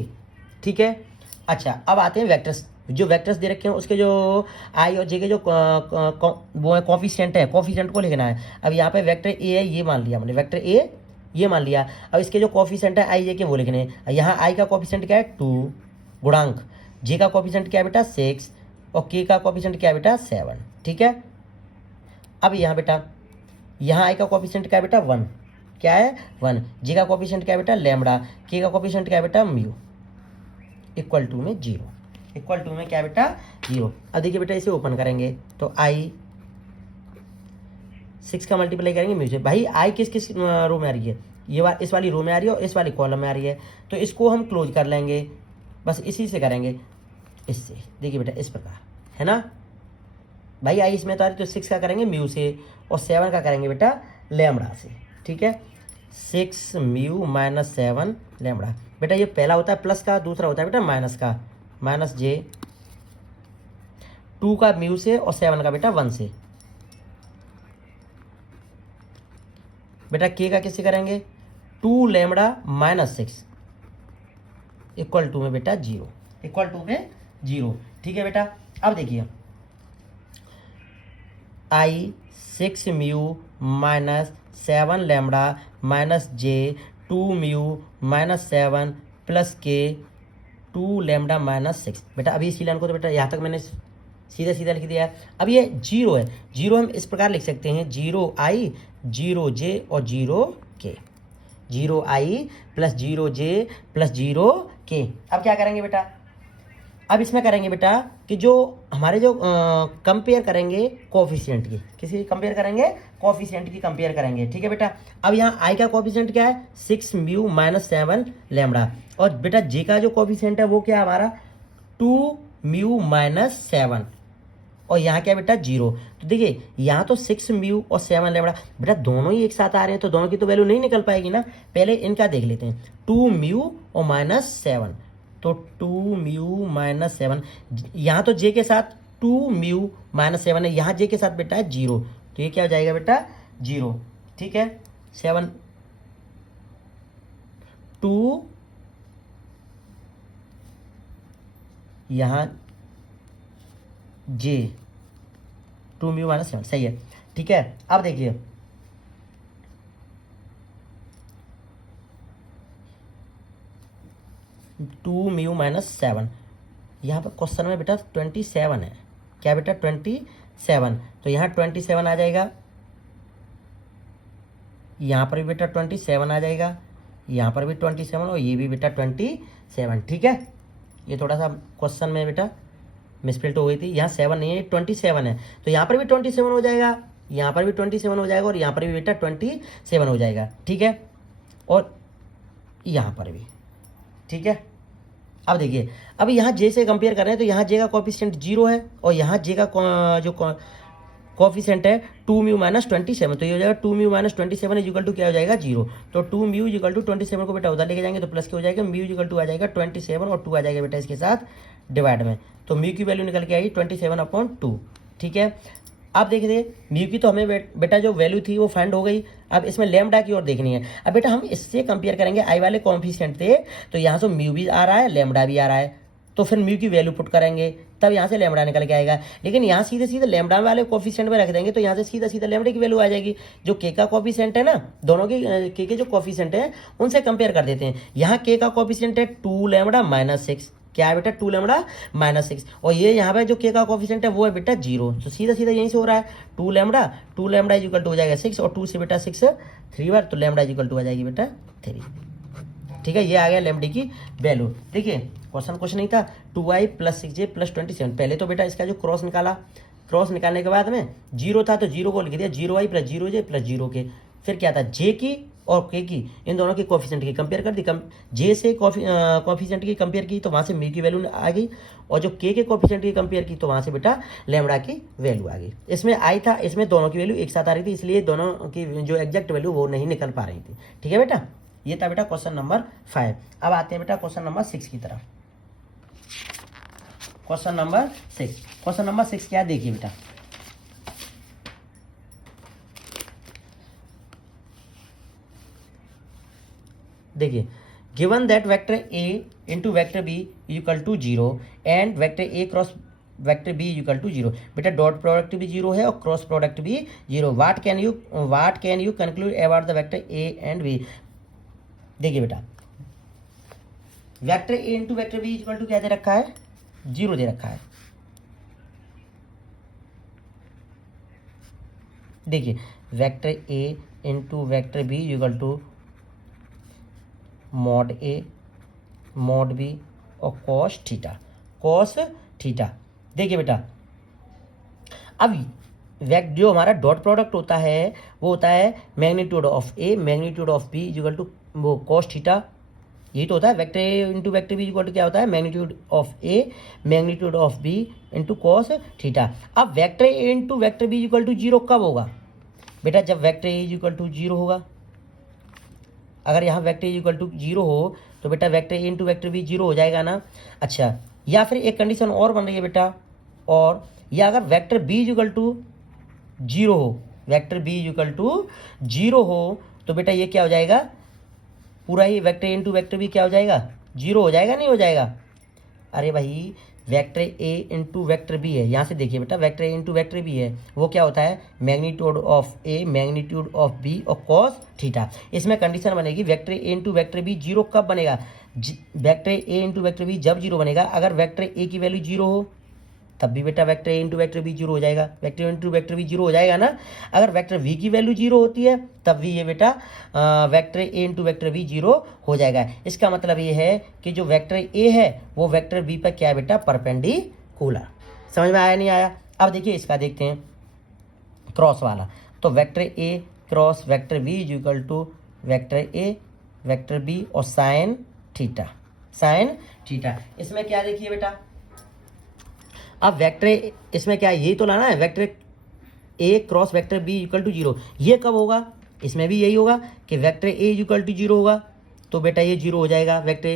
ठीक है, अच्छा अब आते हैं वेक्टर्स। जो वेक्टर्स दे रखे हैं उसके जो आई और जे के जो वो है कॉफिशिएंट है, कॉफिशिएंट को लिखना है। अब यहाँ पे वेक्टर ए है, ये मान लिया हमने, वेक्टर ए ये मान लिया। अब इसके जो कॉफिशिएंट है आई जे के वो लिखने हैं। यहाँ आई का कॉफिशिएंट क्या है, 2 गुणांक, जे का कॉफिशिएंट क्या है बेटा 6 और के का कॉफिशिएंट क्या है बेटा 7। ठीक है, अब यहाँ बेटा, यहाँ आई का कॉफिशिएंट क्या है बेटा 1, क्या है 1, जे का कॉफिशिएंट क्या है बेटा लैम्डा, के का कॉफिशिएंट क्या है बेटा म्यू, इक्वल टू में जीरो, इक्वल टू में क्या बेटा जीरो। अब देखिए बेटा इसे ओपन करेंगे तो आई 6 का मल्टीप्लाई करेंगे म्यू से। भाई आई किस किस रो में आ रही है, ये इस वाली रो में आ रही है और इस वाली कॉलम में आ रही है, तो इसको हम क्लोज कर लेंगे, बस इसी से करेंगे, इससे। देखिए बेटा इस प्रकार है ना भाई, आई इसमें तो आ रही, तो 6 का करेंगे म्यू से और 7 का करेंगे बेटा लैम्डा से। ठीक है, 6 म्यू माइनस 7 लैम्डा। बेटा ये पहला होता है प्लस का, दूसरा होता है बेटा माइनस का, माइनस जे 2 का म्यू से और 7 का बेटा 1 से। बेटा के का किससे करेंगे, 2 लैम्डा माइनस 6 इक्वल टू में बेटा जीरो, इक्वल टू में जीरो। ठीक है बेटा, अब देखिए आई 6 म्यू माइनस 7 लैम्डा माइनस जे 2 म्यू माइनस 7 प्लस के 2 लैम्डा माइनस 6। बेटा अभी इसी लाइन को तो बेटा यहाँ तक मैंने सीधा सीधा लिख दिया है। अब ये जीरो है, जीरो हम इस प्रकार लिख सकते हैं, 0 आई 0 जे और 0 के, 0 आई प्लस 0 जे प्लस 0 के। अब क्या करेंगे बेटा, अब इसमें करेंगे बेटा कि जो हमारे जो कंपेयर करेंगे कोफिशिएंट की, किसी कंपेयर करेंगे कोफिशिएंट की कंपेयर करेंगे। ठीक है बेटा, अब यहाँ आई का कोफिशिएंट क्या है 6 म्यू माइनस 7 लैम्डा, और बेटा जे का जो कोफिशिएंट है वो क्या है हमारा 2 म्यू माइनस 7, और यहाँ क्या बेटा 0। तो देखिए यहाँ तो 6 म्यू और 7 लैम्डा, बेटा दोनों ही एक साथ आ रहे हैं तो दोनों की तो वैल्यू नहीं निकल पाएगी ना। पहले इनका देख लेते हैं, 2 म्यू और माइनस 7, तो 2 म्यू माइनस 7, यहाँ तो जे के साथ 2 म्यू माइनस 7 है, यहाँ जे के साथ बेटा है 0, तो ये क्या हो जाएगा बेटा 0। ठीक है, 7 2 यहाँ जे 2 म्यू माइनस 7, सही है। ठीक है, अब देखिए 2 म्यू माइनस 7, यहाँ पर क्वेश्चन में बेटा 27 है, क्या बेटा 27 7, तो यहाँ 27 आ जाएगा, यहाँ पर भी बेटा 27 आ जाएगा, यहाँ पर भी 27 और ये भी बेटा 27। ठीक है, ये थोड़ा सा क्वेश्चन में बेटा मिसप्रिंट हो गई थी, यहाँ 7 नहीं है 27 है, तो यहाँ पर भी 27 हो जाएगा, यहाँ पर भी 27 हो जाएगा और यहाँ पर भी बेटा 27 हो जाएगा। ठीक है, और यहाँ पर भी। ठीक है, अब देखिए, अब यहाँ जे से कंपेयर कर रहे हैं तो यहाँ जे का कोफिशिएंट 0 है और यहाँ जे का जो कोफिशिएंट है 2 म्यू माइनस 27, तो ये हो जाएगा 2 म्यू माइनस 27 इजिकल टू क्या हो जाएगा 0। तो 2 म्यू इजिकल टू 27 को बेटा उधर लेके जाएंगे तो प्लस क्या हो जाएगा, म्यू इजिकल टू आ जाएगा 27 और 2 आ जाएगा बेटा इसके साथ डिवाइड में, तो म्यू की वैल्यू निकल के आएगी 27/2। ठीक है, अब देखिए म्यू की तो हमें बेटा जो वैल्यू थी वो फाइंड हो गई। अब इसमें लैम्डा की ओर देखनी है। अब बेटा हम इससे कंपेयर करेंगे, आई वाले कोएफिशिएंट थे तो यहाँ से म्यू भी आ रहा है, लैम्डा भी आ रहा है, तो फिर म्यू की वैल्यू पुट करेंगे तब यहाँ से लैम्डा निकल के आएगा। लेकिन यहाँ सीधे सीधे लैम्डा वाले कोफिशिएंट में रख देंगे तो यहाँ से सीधा सीधा लैम्डा की वैल्यू आ जाएगी। जो के का कोफिशिएंट है ना, दोनों के जो कोफिशिएंट है उनसे कंपेयर कर देते हैं। यहाँ के का कोफिशिएंट है 2 लैम्डा माइनस 6, क्या है बेटा 2 लैम्डा माइनस 6, और ये यहाँ पे जो के का कोफिशिएंट है वो है बेटा 0, तो सीधा सीधा यहीं से हो रहा है 2 लैम्डा इक्वल टू हो जाएगा 6 और 2 से बेटा 6 3 बार, तो लैम्डा इक्वल टू आ जाएगी बेटा 3। ठीक है, ये आ गया लैम्डा की वैल्यू। देखिए क्वेश्चन कुछ नहीं था, 2i + 6j + 27। पहले तो बेटा इसका जो क्रॉस निकाला, क्रॉस निकालने के बाद में 0 था तो 0 को लिख दिया 0i + 0j + 0 के, फिर क्या था जे की और के की, इन दोनों के कोफिशिएंट की कंपेयर कर दी, जे से कोफिशिएंट की कंपेयर की तो वहाँ से म्यू की वैल्यू आ गई, और जो के कोफिशिएंट की कंपेयर की तो वहाँ से बेटा लैम्डा की वैल्यू आ गई। इसमें आई था, इसमें दोनों की वैल्यू एक साथ आ रही थी, इसलिए दोनों की जो एग्जैक्ट वैल्यू वो नहीं निकल पा रही थी। ठीक है बेटा, ये था बेटा क्वेश्चन नंबर 5। अब आते हैं बेटा क्वेश्चन नंबर 6 की तरफ। क्वेश्चन नंबर 6 क्या देखिए बेटा, देखिए given that vector A into vector B equal to 0 and vector A cross vector B equal to 0। बेटा डॉट प्रोडक्ट भी 0 है और क्रॉस प्रोडक्ट भी 0। What can you conclude about the vector A and b. देखिए बेटा vector A into vector B equal to क्या दे रखा है, 0 दे रखा है। देखिए vector A into vector B equal to mod A mod b और कॉस थीटा। देखिए बेटा अब जो हमारा डॉट प्रोडक्ट होता है वो होता है magnitude of A magnitude of B equal to वो कॉस थीटा, यही तो होता है। Vector A into vector B equal to क्या होता है, magnitude of A magnitude of B into cos theta. अब vector A into vector B equal to 0 कब होगा बेटा, जब वेक्टर ए इक्वल टू 0 होगा। अगर यहाँ वेक्टर ए इक्वल टू 0 हो तो बेटा वेक्टर ए इंटू वेक्टर बी 0 हो जाएगा ना। अच्छा, या फिर एक कंडीशन और बन रही है बेटा, और या अगर वेक्टर बी इक्वल टू 0 हो, वेक्टर बी इक्वल टू 0 हो तो बेटा ये क्या हो जाएगा, पूरा ही वेक्टर ए इंटू वेक्टर बी क्या हो जाएगा 0 हो जाएगा, नहीं हो जाएगा। अरे भाई वेक्टर ए इंटू वेक्टर बी है, यहाँ से देखिए बेटा वेक्टर ए इंटू वेक्टर बी है, वो क्या होता है magnitude of A magnitude of b और कॉस थीटा। इसमें कंडीशन बनेगी वेक्टर ए इंटू वेक्टर बी 0 कब बनेगा, वेक्टर ए इंटू वेक्टर बी जब 0 बनेगा, अगर वेक्टर ए की वैल्यू 0 हो तब भी बेटा वेक्टर ए इंटू वेक्टर बी 0 हो जाएगा, वेक्टर इंटू वेक्टर बी 0 हो जाएगा ना। अगर वेक्टर वी की वैल्यू 0 होती है तब भी ये बेटा वेक्टर ए इंटू वेक्टर बी 0 हो जाएगा। इसका मतलब ये है कि जो वेक्टर ए है वो वेक्टर बी पर क्या है बेटा, परपेंडिकुलर। समझ में आया नहीं आया। अब देखिए इसका देखते हैं क्रॉस वाला, तो vector A cross vector B is equal to vector A vector B और साइन थीटा। इसमें क्या देखिए बेटा, अब वेक्टर इसमें क्या यही तो लाना है, vector A cross vector B equal to 0। ये कब होगा, इसमें भी यही होगा कि वेक्टर ए इक्वल टू 0 होगा तो बेटा ये 0 हो जाएगा, वेक्टर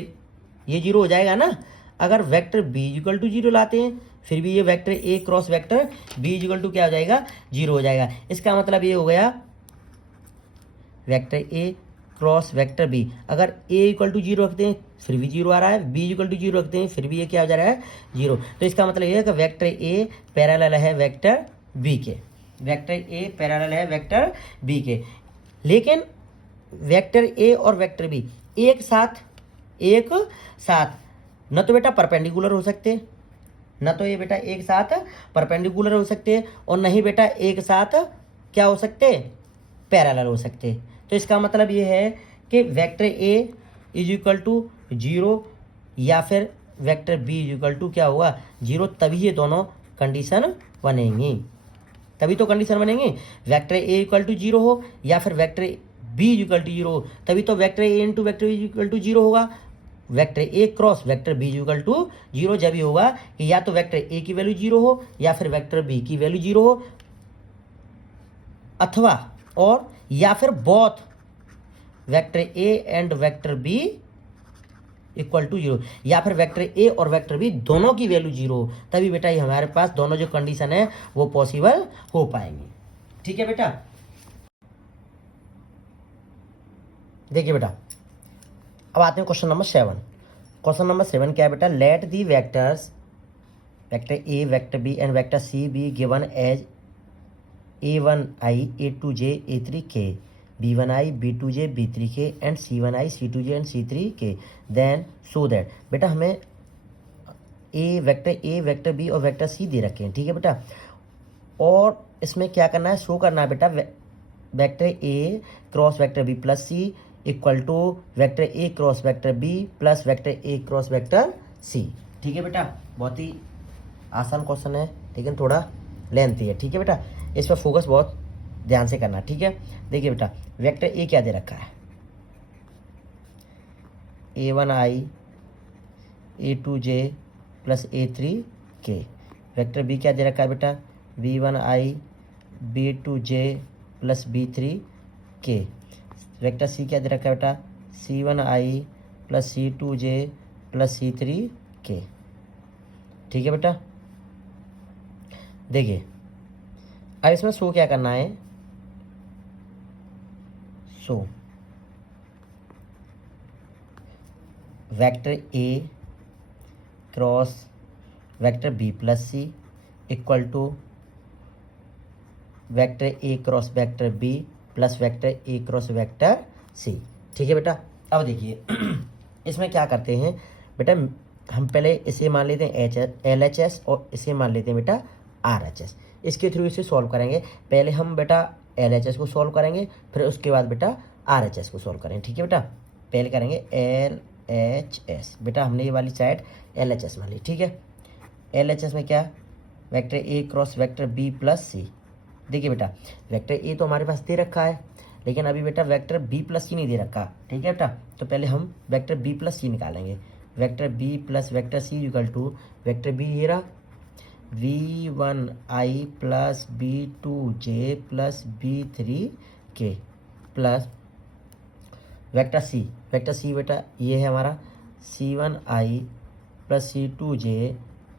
ये 0 हो जाएगा ना। अगर वेक्टर बी इक्वल टू 0 लाते हैं फिर भी ये vector A cross vector B equal to क्या हो जाएगा 0 हो जाएगा। इसका मतलब ये हो गया वेक्टर ए क्रॉस वेक्टर बी, अगर ए इक्वल टू 0 रखते हैं फिर भी 0 आ रहा है, बी इक्वल टू 0 रखते हैं फिर भी ये क्या हो जा रहा है 0। तो इसका मतलब ये है कि वेक्टर ए पैरेलल है वेक्टर बी के, वेक्टर ए पैरेलल है वेक्टर बी के। लेकिन वेक्टर ए और वेक्टर बी एक साथ न तो बेटा परपेंडिकुलर हो सकते ना तो ये बेटा एक साथ परपेंडिकुलर हो सकते हैं और नहीं बेटा एक साथ क्या हो सकते, पैरेलल हो सकते। तो इसका मतलब ये है कि vector A is equal to 0 या फिर vector B is equal to क्या होगा 0, तभी ये दोनों कंडीशन बनेंगी, तभी तो कंडीशन बनेंगी। वेक्टर ए इक्वल टू 0 हो या फिर वेक्टर बी इक्वल टू 0 हो, तभी तो vector A into vector B equal to 0 होगा। Vector A cross vector B equal to 0 जब ही होगा कि या तो वेक्टर ए की वैल्यू 0 हो या फिर वेक्टर बी की वैल्यू 0 हो, अथवा और या फिर both vector A and vector B equal to 0, या फिर वेक्टर ए और वेक्टर बी दोनों की वैल्यू 0 हो, तभी बेटा ये हमारे पास दोनों जो कंडीशन है वो पॉसिबल हो पाएंगी। ठीक है बेटा, देखिए बेटा अब आते हैं क्वेश्चन नंबर 7। क्वेश्चन नंबर 7 क्या है बेटा, let the vectors vector A vector B and vector C be given as a1i a2j a3k b1i b2j b3k and c1i c2j and c3k, then so that. बेटा हमें ए वेक्टर बी और वेक्टर सी दे रखे हैं, ठीक है बेटा, और इसमें क्या करना है, शो करना है बेटा vector A cross vector B plus C equal to vector A cross vector B plus vector A cross vector C. ठीक है बेटा, बहुत ही आसान क्वेश्चन है लेकिन थोड़ा लेंथी है। ठीक है बेटा, इस पर फोकस बहुत ध्यान से करना। ठीक है, देखिए बेटा वेक्टर ए क्या दे रखा है, a1i a2j plus a3k। Vector B क्या दे रखा है बेटा, b1i b2j plus b3k। Vector C क्या दे रखा है बेटा, c1i plus c2j plus c3k। ठीक है बेटा, देखिए अब इसमें शो क्या करना है, show vector A cross vector B plus C equal to vector A cross vector B plus vector A cross vector C. ठीक है बेटा, अब देखिए इसमें क्या करते हैं बेटा, हम पहले इसे मान लेते हैं LHS और इसे मान लेते हैं बेटा RHS। इसके थ्रू इसे सॉल्व करेंगे। पहले हम बेटा LHS को सॉल्व करेंगे, फिर उसके बाद बेटा RHS को सॉल्व करेंगे। ठीक है बेटा, पहले करेंगे LHS। बेटा हमने ये वाली साइड LHS मान ली। ठीक है, LHS में क्या, वेक्टर ए cross vector B plus C. देखिए बेटा वेक्टर ए तो हमारे पास दे रखा है, लेकिन अभी बेटा वेक्टर बी प्लस सी नहीं दे रखा। ठीक है बेटा, तो पहले हम वेक्टर बी प्लस सी निकालेंगे। Vector B plus vector C equal to vector B ये रहा v1i plus b2j plus b3k plus vector C बेटा ये है हमारा c1i plus c2j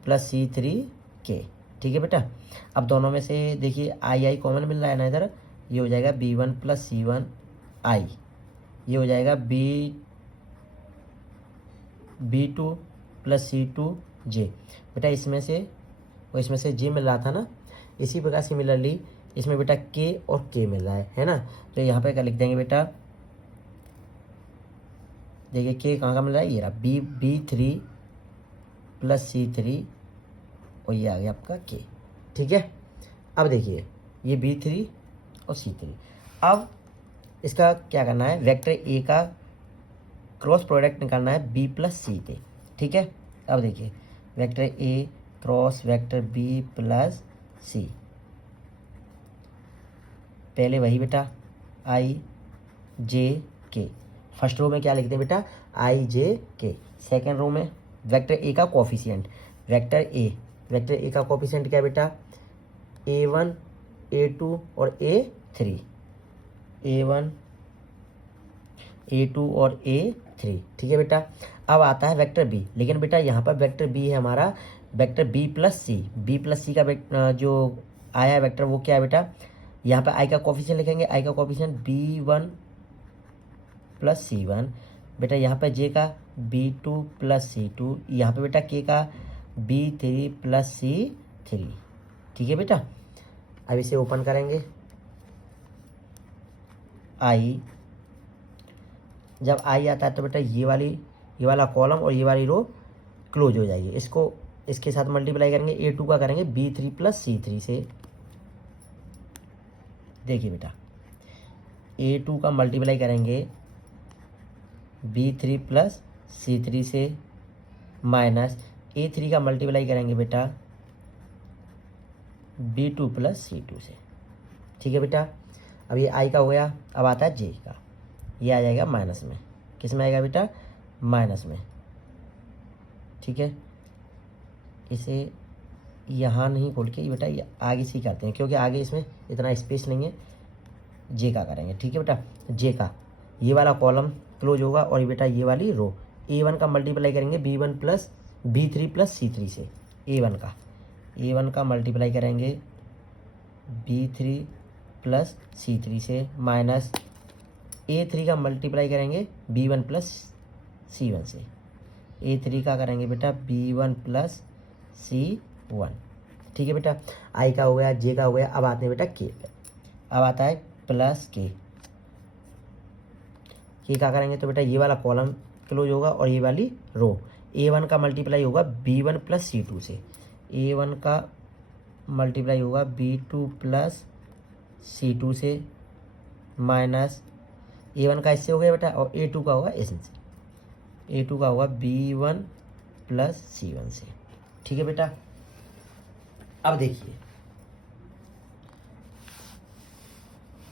plus c3k। ठीक है बेटा, अब दोनों में से देखिए आई कॉमन मिल रहा है ना, इधर ये हो जाएगा b1 प्लस c1i, ये हो जाएगा b2 प्लस c2j। बेटा इसमें से j मिल रहा था ना, इसी प्रकार सिमिलरली इसमें बेटा k और k मिल रहा है ना, तो यहाँ पे क्या लिख देंगे बेटा, देखिए k कहाँ का मिल रहा है, ये रहा b3 प्लस c3 और ये आ गया आपका k। ठीक है, अब देखिए ये b3 और c3। अब इसका क्या करना है, वेक्टर a का क्रॉस प्रोडक्ट निकालना है b प्लस सी पे। ठीक है, अब देखिए vector a cross vector b plus C, पहले वही बेटा i j k। First row में क्या लिखते हैं बेटा, i j k। Second row में वेक्टर a का कोफिशिएंट, वेक्टर a का कोफिशिएंट क्या है बेटा, a1 a2 और a3, a1 a2 और a3। ठीक है बेटा, अब आता है वेक्टर बी, लेकिन बेटा यहाँ पर वेक्टर बी है हमारा वेक्टर बी प्लस सी का जो आया है वेक्टर वो क्या है बेटा, यहाँ पे आई का कोफिशिएंट लिखेंगे, आई का कोफिशिएंट b1 प्लस c1, बेटा यहाँ पे जे का b2 प्लस c2, यहाँ पे बेटा के का b3 प्लस c3। ठीक है बेटा, अब इसे ओपन करेंगे, आई जब आई आता है तो बेटा ये वाला कॉलम और ये वाली रो क्लोज हो जाएगी। इसको इसके साथ मल्टीप्लाई करेंगे, A2 का करेंगे B3 प्लस C3 से। देखिए बेटा, A2 का मल्टीप्लाई करेंगे B3 प्लस C3 से, माइनस A3 का मल्टीप्लाई करेंगे बेटा B2 प्लस C2 से। ठीक है बेटा, अब ये I का हो गया। अब आता है J का, ये आ जाएगा माइनस में। किस में आएगा बेटा? माइनस में। ठीक है, इसे यहाँ नहीं खोल के बेटा ये आगे से ही करते हैं, क्योंकि आगे इसमें इतना स्पेस नहीं है। जे का करेंगे। ठीक है बेटा, जे का ये वाला कॉलम क्लोज होगा और ये बेटा ये वाली रो। A1 का मल्टीप्लाई करेंगे B1 plus B3 plus C3 से। A1 का मल्टीप्लाई करेंगे B3 प्लस C3 से, माइनस A3 का मल्टीप्लाई करेंगे B1 प्लस C1 से। A3 का करेंगे बेटा B1 प्लस C1। ठीक है बेटा, आई का हो गया, जे का हो गया। अब आते हैं बेटा के पे। अब आता है प्लस के क्या करेंगे तो बेटा ये वाला कॉलम क्लोज होगा और ये वाली रो। A1 का मल्टीप्लाई होगा B1 प्लस C2 से। A1 का मल्टीप्लाई होगा B2 प्लस C2 से, माइनस A1 का इससे हो गया बेटा, और A2 का होगा इससे। A2 का होगा B1 प्लस C1 से। ठीक है बेटा, अब देखिए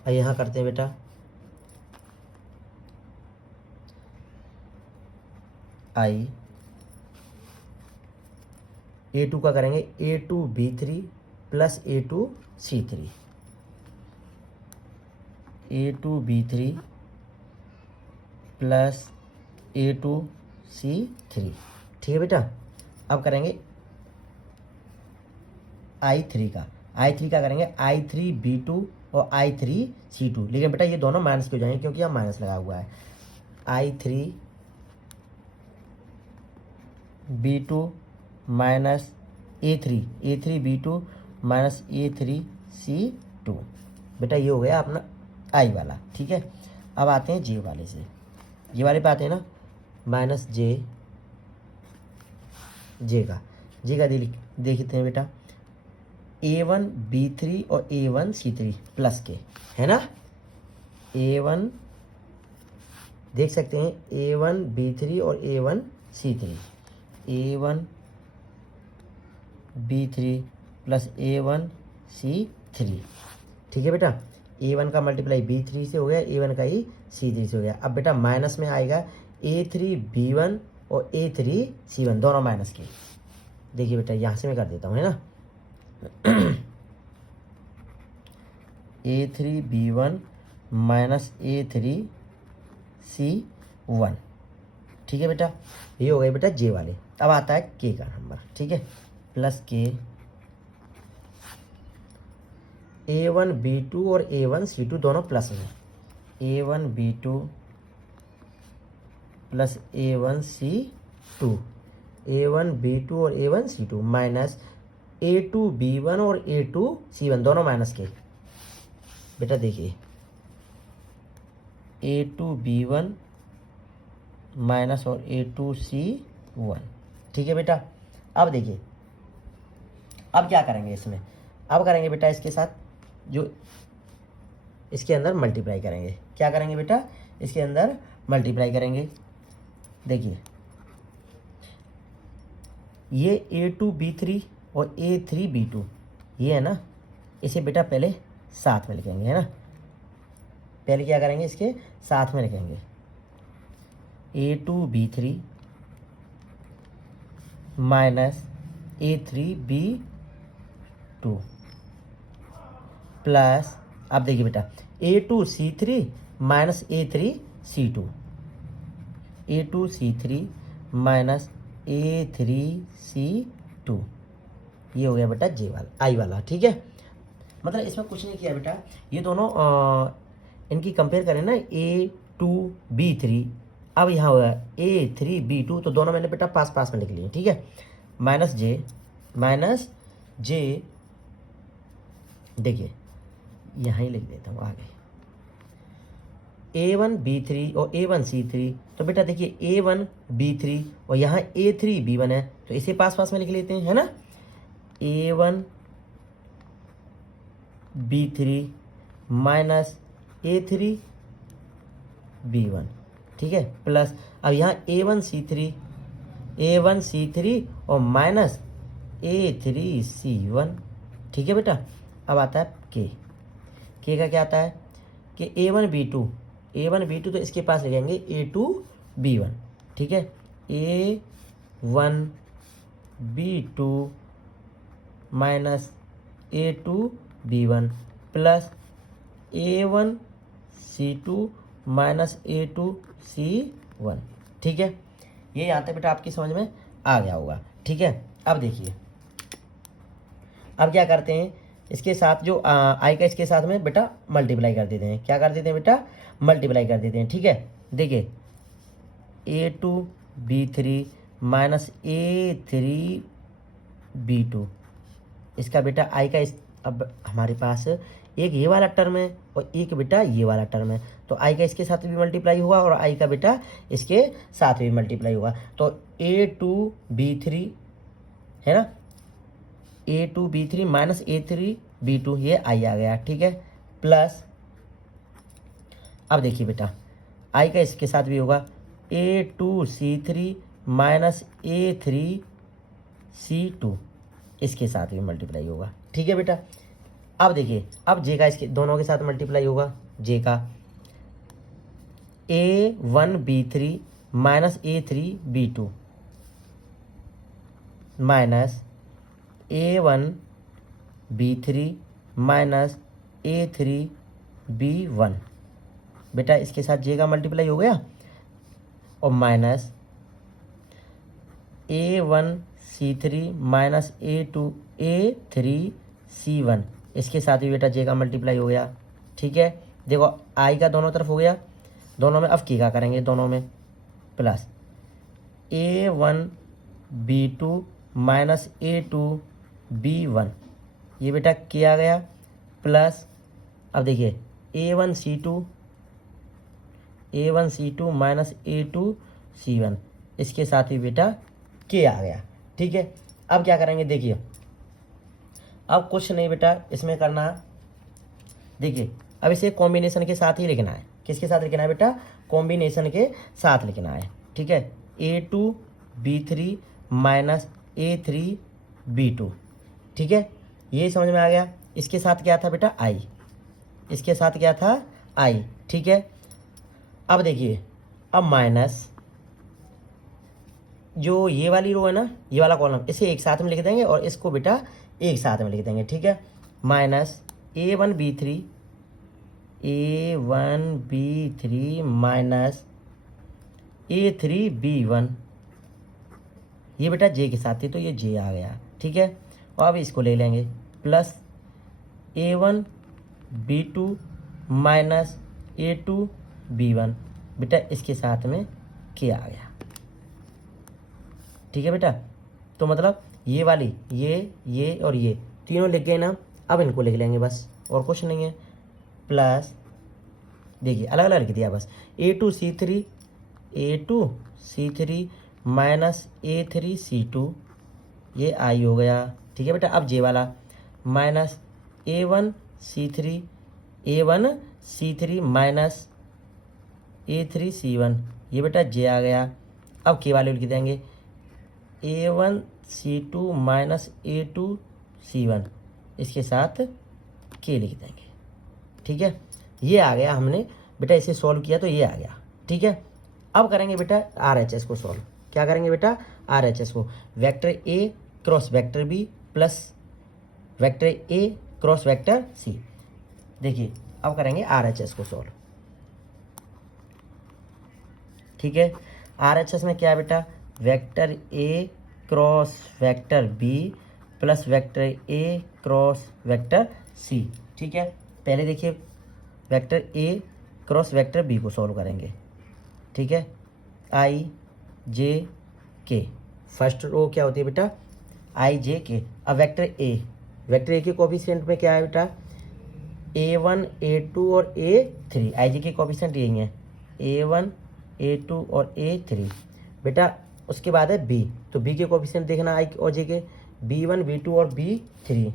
यहाँ करते हैं बेटा आई। A2 का करेंगे A2 B3 plus A2 C3। A2 B3 plus A2 C3। ठीक है बेटा, अब करेंगे I3 का। I3 का करेंगे I3 B2 और I3 C2। लेकिन बेटा ये दोनों माइनस पे हो जाएंगे क्योंकि यहाँ माइनस लगा हुआ है। I3 B2 minus A3 B2 minus A3 C2। बेटा ये हो गया अपना I वाला। ठीक है, अब आते हैं जे वाले से। ये वाले पे आते हैं ना, माइनस जे का देखते हैं बेटा A1 B3 और A1 C3 प्लस के, है ना। A1 देख सकते हैं A1 B3 और A1 C3। A1 B3 plus A1 C3। ठीक है बेटा, A1 का मल्टीप्लाई B3 से हो गया, A1 का ही C3 से हो गया। अब बेटा माइनस में आएगा A3 B1 और A3 C1 दोनों माइनस के। देखिए बेटा यहाँ से मैं कर देता हूँ, है ना। A3 B1 minus A3 C1। ठीक है बेटा, ये हो गए बेटा जे वाले। अब आता है के का नंबर। ठीक है, प्लस के A1 B2 और A1 C2 दोनों प्लस में। A1 B2 plus A1 C2। A1 B2 और A1 C2 minus A2 B1 और A2 C1 दोनों माइनस के। बेटा देखिए A2 B1 माइनस और A2 C1। ठीक है बेटा, अब देखिए अब क्या करेंगे इसमें। अब करेंगे बेटा इसके साथ जो इसके अंदर मल्टीप्लाई करेंगे। क्या करेंगे बेटा, इसके अंदर मल्टीप्लाई करेंगे। देखिए ये A2 B3 और A3 B2 ये है ना, इसे बेटा पहले साथ में लिखेंगे, है ना। पहले क्या करेंगे, इसके साथ में लिखेंगे A2 B3 minus A3 B2 plus, अब देखिए बेटा A2 C3 minus A3 C2। A2 C3 minus A3 C2। ये हो गया बेटा जे वाला आई वाला। ठीक है, मतलब इसमें कुछ नहीं किया बेटा, ये दोनों इनकी कंपेयर करें ना A2 B3। अब यहाँ हुआ A3 B2, तो दोनों मैंने बेटा पास पास में लिख लिए। ठीक है, माइनस जे देखिए यहाँ ही लिख देता हूँ आगे। A1 B3 और A1 C3, तो बेटा देखिए A1 B3 और यहाँ A3 B1 है, तो इसे पास पास में लिख लेते हैं, है ना। A1 B3 minus A3 B1, ठीक है, प्लस अब यहाँ A1 C3 और माइनस A3 C1, ठीक है बेटा। अब आता है के का क्या आता है कि A1 B2 तो इसके पास लिखेंगे A2 B1, ठीक है, A1 B2 minus A2 B1 plus A1 C2 minus A2 C1, ठीक है। ये यहाँ तक बेटा आपकी समझ में आ गया होगा, ठीक है। अब देखिए, अब क्या करते हैं, इसके साथ जो आई का इसके साथ में बेटा मल्टीप्लाई कर देते हैं। क्या कर देते हैं बेटा, मल्टीप्लाई कर देते हैं, ठीक है। देखिए A2 B3 minus A3 B2, इसका बेटा आई का अब हमारे पास एक ये वाला टर्म है और एक बेटा ये वाला टर्म है, तो आई का इसके साथ भी मल्टीप्लाई हुआ और आई का बेटा इसके साथ भी मल्टीप्लाई हुआ, तो A2 B3 है ना, A2 B3 minus A3 B2, ये आई आ गया, ठीक है, प्लस अब देखिए बेटा आई का इसके साथ भी होगा A2 C3 minus A3 C2, इसके साथ भी मल्टीप्लाई होगा, ठीक है बेटा। अब देखिए, अब जे का इसके दोनों के साथ मल्टीप्लाई होगा, जे का A1 B3 minus A3 B2 minus A1 B3 minus A3 B1, बेटा इसके साथ जे का मल्टीप्लाई हो गया, और minus A1 C3 minus A3 C1, इसके साथ भी बेटा जे का मल्टीप्लाई हो गया, ठीक है। देखो आई का दोनों तरफ हो गया, दोनों में अब की का करेंगे, दोनों में plus A1 B2 minus A2 B1, ये बेटा किया गया, प्लस अब देखिए A1 C2 minus A2 C1, इसके साथ भी बेटा के आ गया, ठीक है। अब क्या करेंगे, देखिए अब कुछ नहीं बेटा इसमें करना है, देखिए अब इसे कॉम्बिनेशन के साथ ही लिखना है। किसके साथ लिखना है बेटा, कॉम्बिनेशन के साथ लिखना है, ठीक है। A2 B3 minus A3 B2, ठीक है, ये समझ में आ गया। इसके साथ क्या था बेटा, आई, इसके साथ क्या था, आई, ठीक है। अब देखिए, अब माइनस जो ये वाली रो है ना, ये वाला कॉलम, इसे एक साथ में लिख देंगे और इसको बेटा एक साथ में लिख देंगे, ठीक है। Minus A1 B3 minus A3 B1, ये बेटा जे के साथ थी तो ये जे आ गया, ठीक है। और अब इसको ले लेंगे, plus A1 B2 minus A2 B1, बेटा इसके साथ में के आ गया, ठीक है बेटा। तो मतलब ये वाली ये और ये तीनों लिख गए ना, अब इनको लिख लेंगे बस, और कुछ नहीं है। प्लस देखिए अलग अलग लिख दिया बस, A2 C3 minus A3 C2, ये आई हो गया, ठीक है बेटा। अब जे वाला minus A1 C3 minus A3 C1, ये बेटा जे आ गया। अब के वाले लिख देंगे A1 C2 minus A2 C1, इसके साथ के लिख देंगे, ठीक है। ये आ गया, हमने बेटा इसे सॉल्व किया तो ये आ गया, ठीक है। अब करेंगे बेटा RHS को सॉल्व। क्या करेंगे बेटा, RHS को, vector A cross vector B plus vector A cross vector C। देखिए अब करेंगे RHS को सॉल्व, ठीक है। RHS में क्या है बेटा, vector A cross vector B plus vector A cross vector C, ठीक है। पहले देखिए vector A cross vector B को सॉल्व करेंगे, ठीक है। I J K, first row क्या होती है बेटा, I J K। अब वेक्टर A के कोफिशिएंट में क्या है बेटा, A1 A2 और A3 आई जी के कोफिशिएंट यही हैं, A1 A2 और A3 बेटा। उसके बाद है B, तो B के कोफिशिएंट देखना आई और जे के, B1 B2 और B3,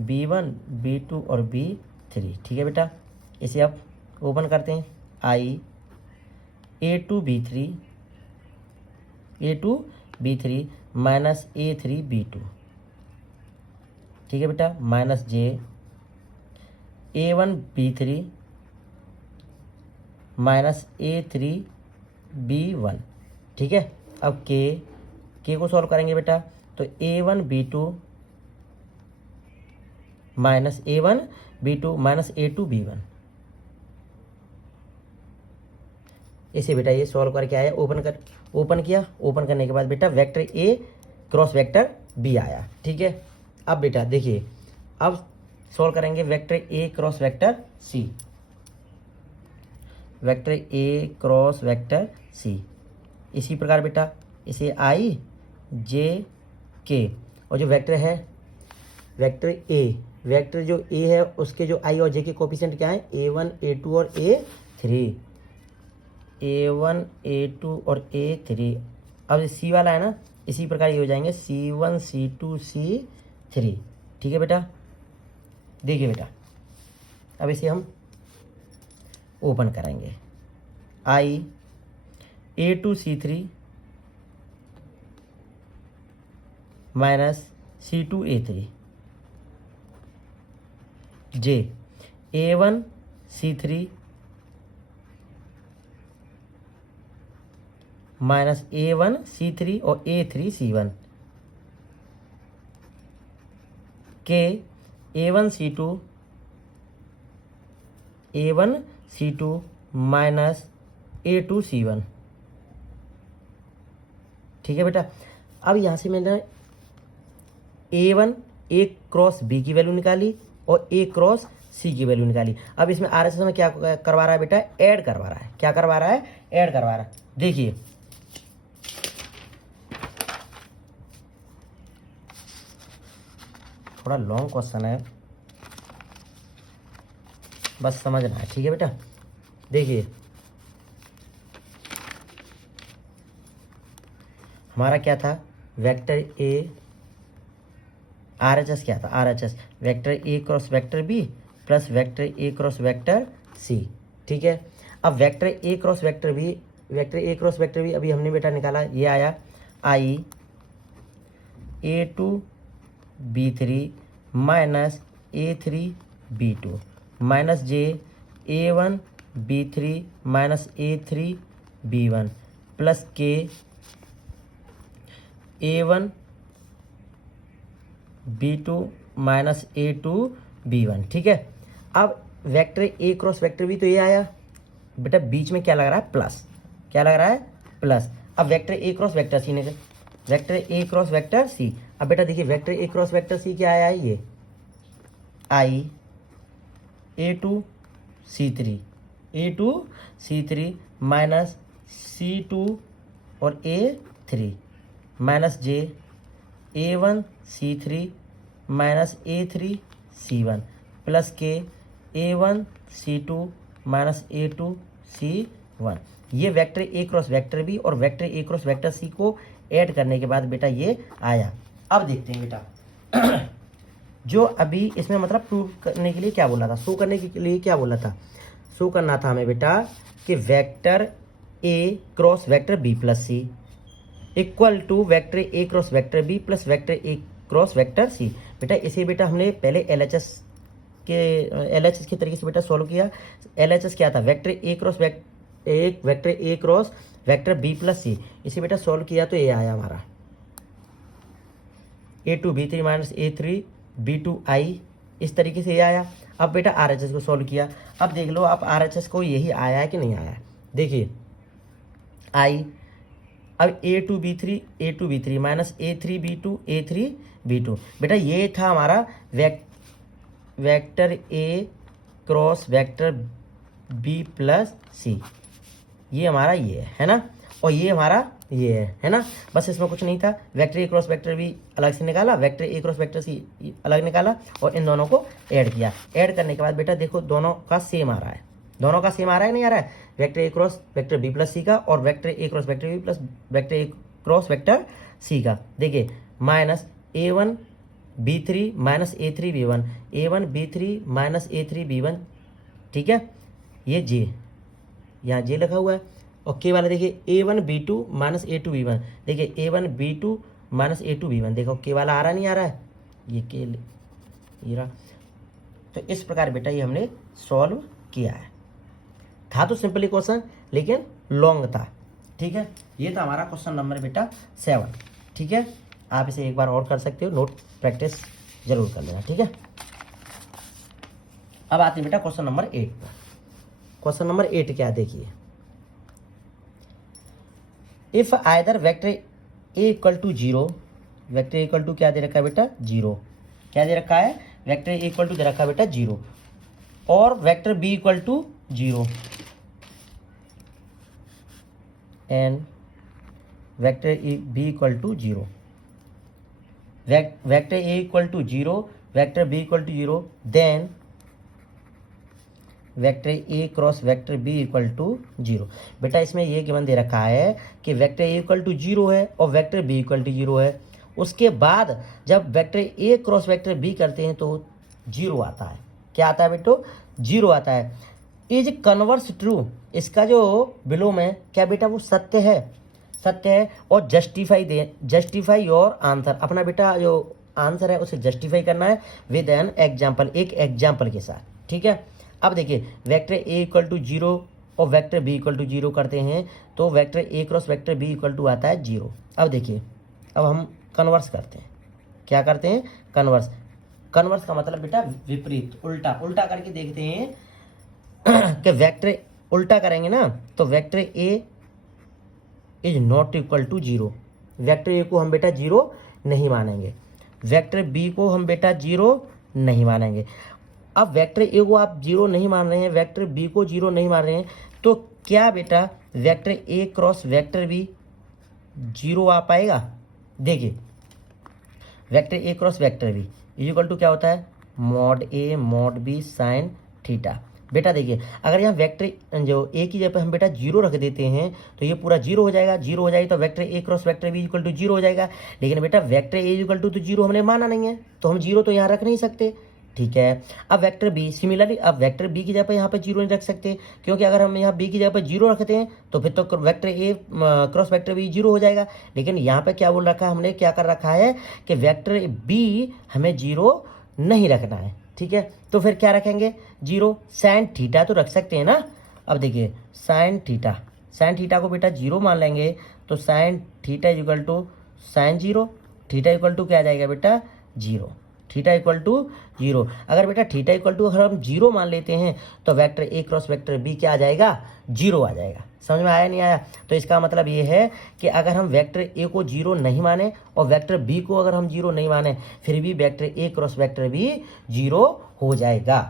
B1 B2 और B3, ठीक है बेटा। इसे अब ओपन करते हैं, आई A2 B3 minus A3 B2, ठीक है बेटा, minus J A1 B3 minus A3 B1, ठीक है। अब के को सॉल्व करेंगे बेटा, तो A1 B2 minus A1 B2 minus A2 B1, इसे बेटा ये सॉल्व करके आया, ओपन किया, ओपन करने के बाद बेटा वेक्टर ए क्रॉस वेक्टर बी आया, ठीक है। अब बेटा देखिए, अब सॉल्व करेंगे वेक्टर ए क्रॉस वेक्टर सी, वेक्टर ए क्रॉस वेक्टर सी। इसी प्रकार बेटा इसे आई जे के, और जो वेक्टर है वेक्टर ए, वेक्टर जो ए है उसके जो आई और जे के कोफिशिएंट क्या है, A1 A2 और A3, A1 A2 और A3। अब सी वाला है ना, इसी प्रकार ये हो जाएंगे C1 C2 C3, ठीक है बेटा। देखिए बेटा अब इसे हम ओपन करेंगे, आई A2 C3 minus C2 A3, जे A1 C3 minus A1 C3 और A3 C1, के A1 C2 minus A2 C1, ठीक है बेटा। अब यहाँ से मैंने A1 A क्रॉस B की वैल्यू निकाली और A क्रॉस C की वैल्यू निकाली। अब इसमें RHS में क्या करवा रहा है बेटा, ऐड करवा रहा है। क्या करवा रहा है, ऐड करवा रहा है। देखिए थोड़ा लॉन्ग क्वेश्चन है, बस समझना है, ठीक है बेटा। देखिए हमारा क्या था, वेक्टर ए RHS क्या था, RHS वेक्टर ए cross vector B plus vector ए क्रॉस वेक्टर सी, ठीक है। अब वेक्टर ए क्रॉस वेक्टर बी अभी हमने बेटा निकाला, ये आया I A2 B3 minus A3 B2 minus J A1 B3 minus A3 B1 plus K A1 B2 minus A2 B1, ठीक है। अब वेक्टर ए क्रॉस वेक्टर बी तो ये आया बेटा, बीच में क्या लग रहा है, प्लस, क्या लग रहा है, प्लस। अब वेक्टर ए क्रॉस वेक्टर सी ने, वेक्टर ए क्रॉस वेक्टर सी, अब बेटा देखिए वेक्टर ए क्रॉस वेक्टर सी क्या आया है, ये आई A2 C3 माइनस C2 और A3 minus J A1 C3 minus A3 C1 plus K A1 C2 minus A2 C1। ये वेक्टर ए क्रॉस वेक्टर बी और वेक्टर ए क्रॉस वेक्टर सी को ऐड करने के बाद बेटा ये आया। अब देखते हैं बेटा जो अभी इसमें मतलब प्रूव करने के लिए क्या बोला था, शो करने के लिए क्या बोला था, शो करना था हमें बेटा कि vector A cross vector B plus C equal to vector A cross vector B plus vector A cross vector C. बेटा इसे बेटा हमने पहले LHS के तरीके से बेटा सॉल्व किया। LHS क्या था, वेक्टर ए cross vector B plus C, इसे बेटा सॉल्व किया तो ये आया हमारा A2 B3 minus A3 B2 I, इस तरीके से ये आया। अब बेटा RHS को सॉल्व किया, अब देख लो आप RHS को यही आया है कि नहीं आया है। देखिए I, अब A2 B3 minus A3 B2 बेटा ये था हमारा वेक्टर ए cross vector B plus C, ये हमारा ये है ना। और ये हमारा ये है ना, बस इसमें कुछ नहीं था। वेक्टर ए क्रॉस वेक्टर बी अलग से निकाला, वेक्टर ए क्रॉस वेक्टर सी अलग निकाला और इन दोनों को ऐड किया। ऐड करने के बाद बेटा देखो दोनों का सेम आ रहा है, दोनों का सेम आ रहा है नहीं आ रहा है, वेक्टर ए cross vector B plus C का और वेक्टर ए cross vector B plus vector ए क्रॉस वेक्टर सी का। देखिए minus A1 B3 minus A3 B1, A1 B3 minus A3 B1, ठीक है, ये जे यहाँ जे लिखा हुआ है। और के वाला देखिए A1 B2 minus A2 B1, देखिए A1 B2 minus A2 B1, देखो के वाला आ रहा नहीं आ रहा है, ये के ये रहा। तो इस प्रकार बेटा ये हमने सॉल्व किया है। था तो सिंपली क्वेश्चन लेकिन लॉन्ग था, ठीक है। ये था हमारा क्वेश्चन नंबर बेटा 7, ठीक है। आप इसे एक बार और कर सकते हो, नोट प्रैक्टिस जरूर कर लेना, ठीक है। अब आते हैं बेटा क्वेश्चन नंबर 8 पर। क्वेश्चन नंबर 8 क्या देखिए, if either vector A equal to 0, vector A equal to क्या दे रखा है बेटा 0, क्या दे रखा है, वेक्टर ए इक्वल टू दे रखा है बेटा 0 और vector B equal to 0 and vector B equal to 0, vector A equal to 0, vector B equal to 0, then vector A cross vector B equal to 0। बेटा इसमें ये गिवन दे रखा है कि वेक्टर ए इक्वल टू 0 है और वेक्टर बी इक्वल टू 0 है। उसके बाद जब वेक्टर ए क्रॉस वेक्टर बी करते हैं तो 0 आता है। क्या आता है बेटो 0 आता है। इज कन्वर्स ट्रू, इसका जो विलोम है क्या बेटा वो सत्य है, सत्य है। और जस्टिफाई योर आंसर, अपना बेटा जो आंसर है उसे जस्टिफाई करना है विद एन एग्जाम्पल, एक एग्जाम्पल के साथ, ठीक है। अब देखिए वेक्टर ए इक्वल टू 0 और वेक्टर बी इक्वल टू 0 करते हैं तो vector A cross vector B equal to आता है 0। अब देखिए अब हम कन्वर्स करते हैं, क्या करते हैं कन्वर्स, कन्वर्स का मतलब बेटा विपरीत, उल्टा, उल्टा करके देखते हैं कि वेक्टर उल्टा करेंगे ना तो vector A is not equal to 0, vector A को हम बेटा 0 नहीं मानेंगे, वेक्टर बी को हम बेटा 0 नहीं मानेंगे। अब वेक्टर ए को आप 0 नहीं मान रहे हैं, वेक्टर बी को 0 नहीं मान रहे हैं, तो क्या बेटा वेक्टर ए क्रॉस वेक्टर बी 0 आ पाएगा। देखिए vector A cross vector B equal to क्या होता है मॉड ए मॉड बी साइन थीटा। बेटा देखिए अगर यहाँ वेक्टर जो ए की जगह पर हम बेटा 0 रख देते हैं तो ये पूरा 0 हो जाएगा, 0 हो जाएगा तो vector A cross vector B equal to 0 हो जाएगा। लेकिन बेटा वेक्टर ए इक्वल टू तो 0 हमने माना नहीं है तो हम 0 तो यहाँ रख नहीं सकते, ठीक है। अब वेक्टर बी सिमिलरली, अब वेक्टर बी की जगह पर यहाँ पर 0 नहीं रख सकते क्योंकि अगर हम यहाँ बी की जगह पर 0 रखते हैं तो फिर तो वेक्टर ए क्रॉस वेक्टर बी 0 हो जाएगा। लेकिन यहाँ पे क्या बोल रखा है हमने, क्या कर रखा है कि वेक्टर बी हमें 0 नहीं रखना है, ठीक है। तो फिर क्या रखेंगे 0, साइन थीटा तो रख सकते हैं ना। अब देखिए साइन थीटा को बेटा 0 मान लेंगे तो sine theta equal to sine 0, theta equal to क्या आ जाएगा बेटा 0, थीटा इक्वल टू 0। अगर बेटा थीटा इक्वल टू अगर हम 0 मान लेते हैं तो वेक्टर ए क्रॉस वेक्टर बी क्या आ जाएगा 0 आ जाएगा। समझ में आया नहीं आया। तो इसका मतलब ये है कि अगर हम वेक्टर ए को 0 नहीं माने और वेक्टर बी को अगर हम 0 नहीं माने फिर भी वेक्टर ए क्रॉस वेक्टर बी 0 हो जाएगा,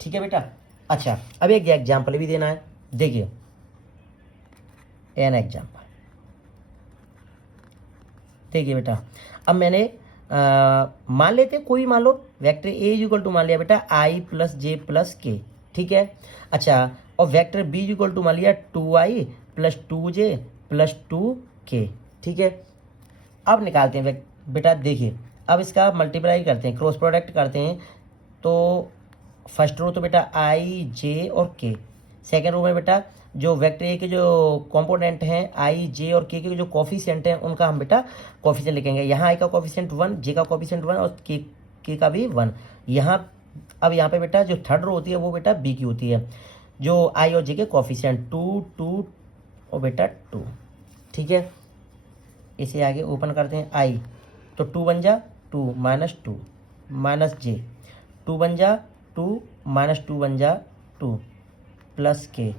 ठीक है बेटा। अच्छा अब एक एग्जाम्पल भी देना है, देखिए एन एग्जाम्पल देखिए बेटा। अब मैंने मान लेते हैं कोई मान लो वेक्टर ए इक्वल टू मान लिया बेटा आई प्लस जे प्लस के, ठीक है। अच्छा और वेक्टर बी इक्वल टू मान लिया 2i plus 2j plus 2k, ठीक है। अब निकालते हैं बेटा, देखिए अब इसका मल्टीप्लाई करते हैं, क्रॉस प्रोडक्ट करते हैं तो फर्स्ट रो तो बेटा आई जे और के, सेकेंड रो में बेटा जो वेक्टर ए के जो कंपोनेंट हैं आई जे और के जो कोफिशिएंट हैं उनका हम बेटा कोफिशिएंट लिखेंगे। यहाँ आई का कोफिशिएंट 1, जे का कोफिशिएंट 1 और के का भी 1। यहाँ अब यहाँ पे बेटा जो थर्ड रो होती है वो बेटा बी की होती है, जो आई और जे के कोफिशिएंट 2 2 और बेटा 2, ठीक है। इसे आगे ओपन करते हैं आई तो 2 बन जा 2 माइनस 2 माइनस जे 2 बन जा 2 माइनस 2 बन जा 2 प्लस के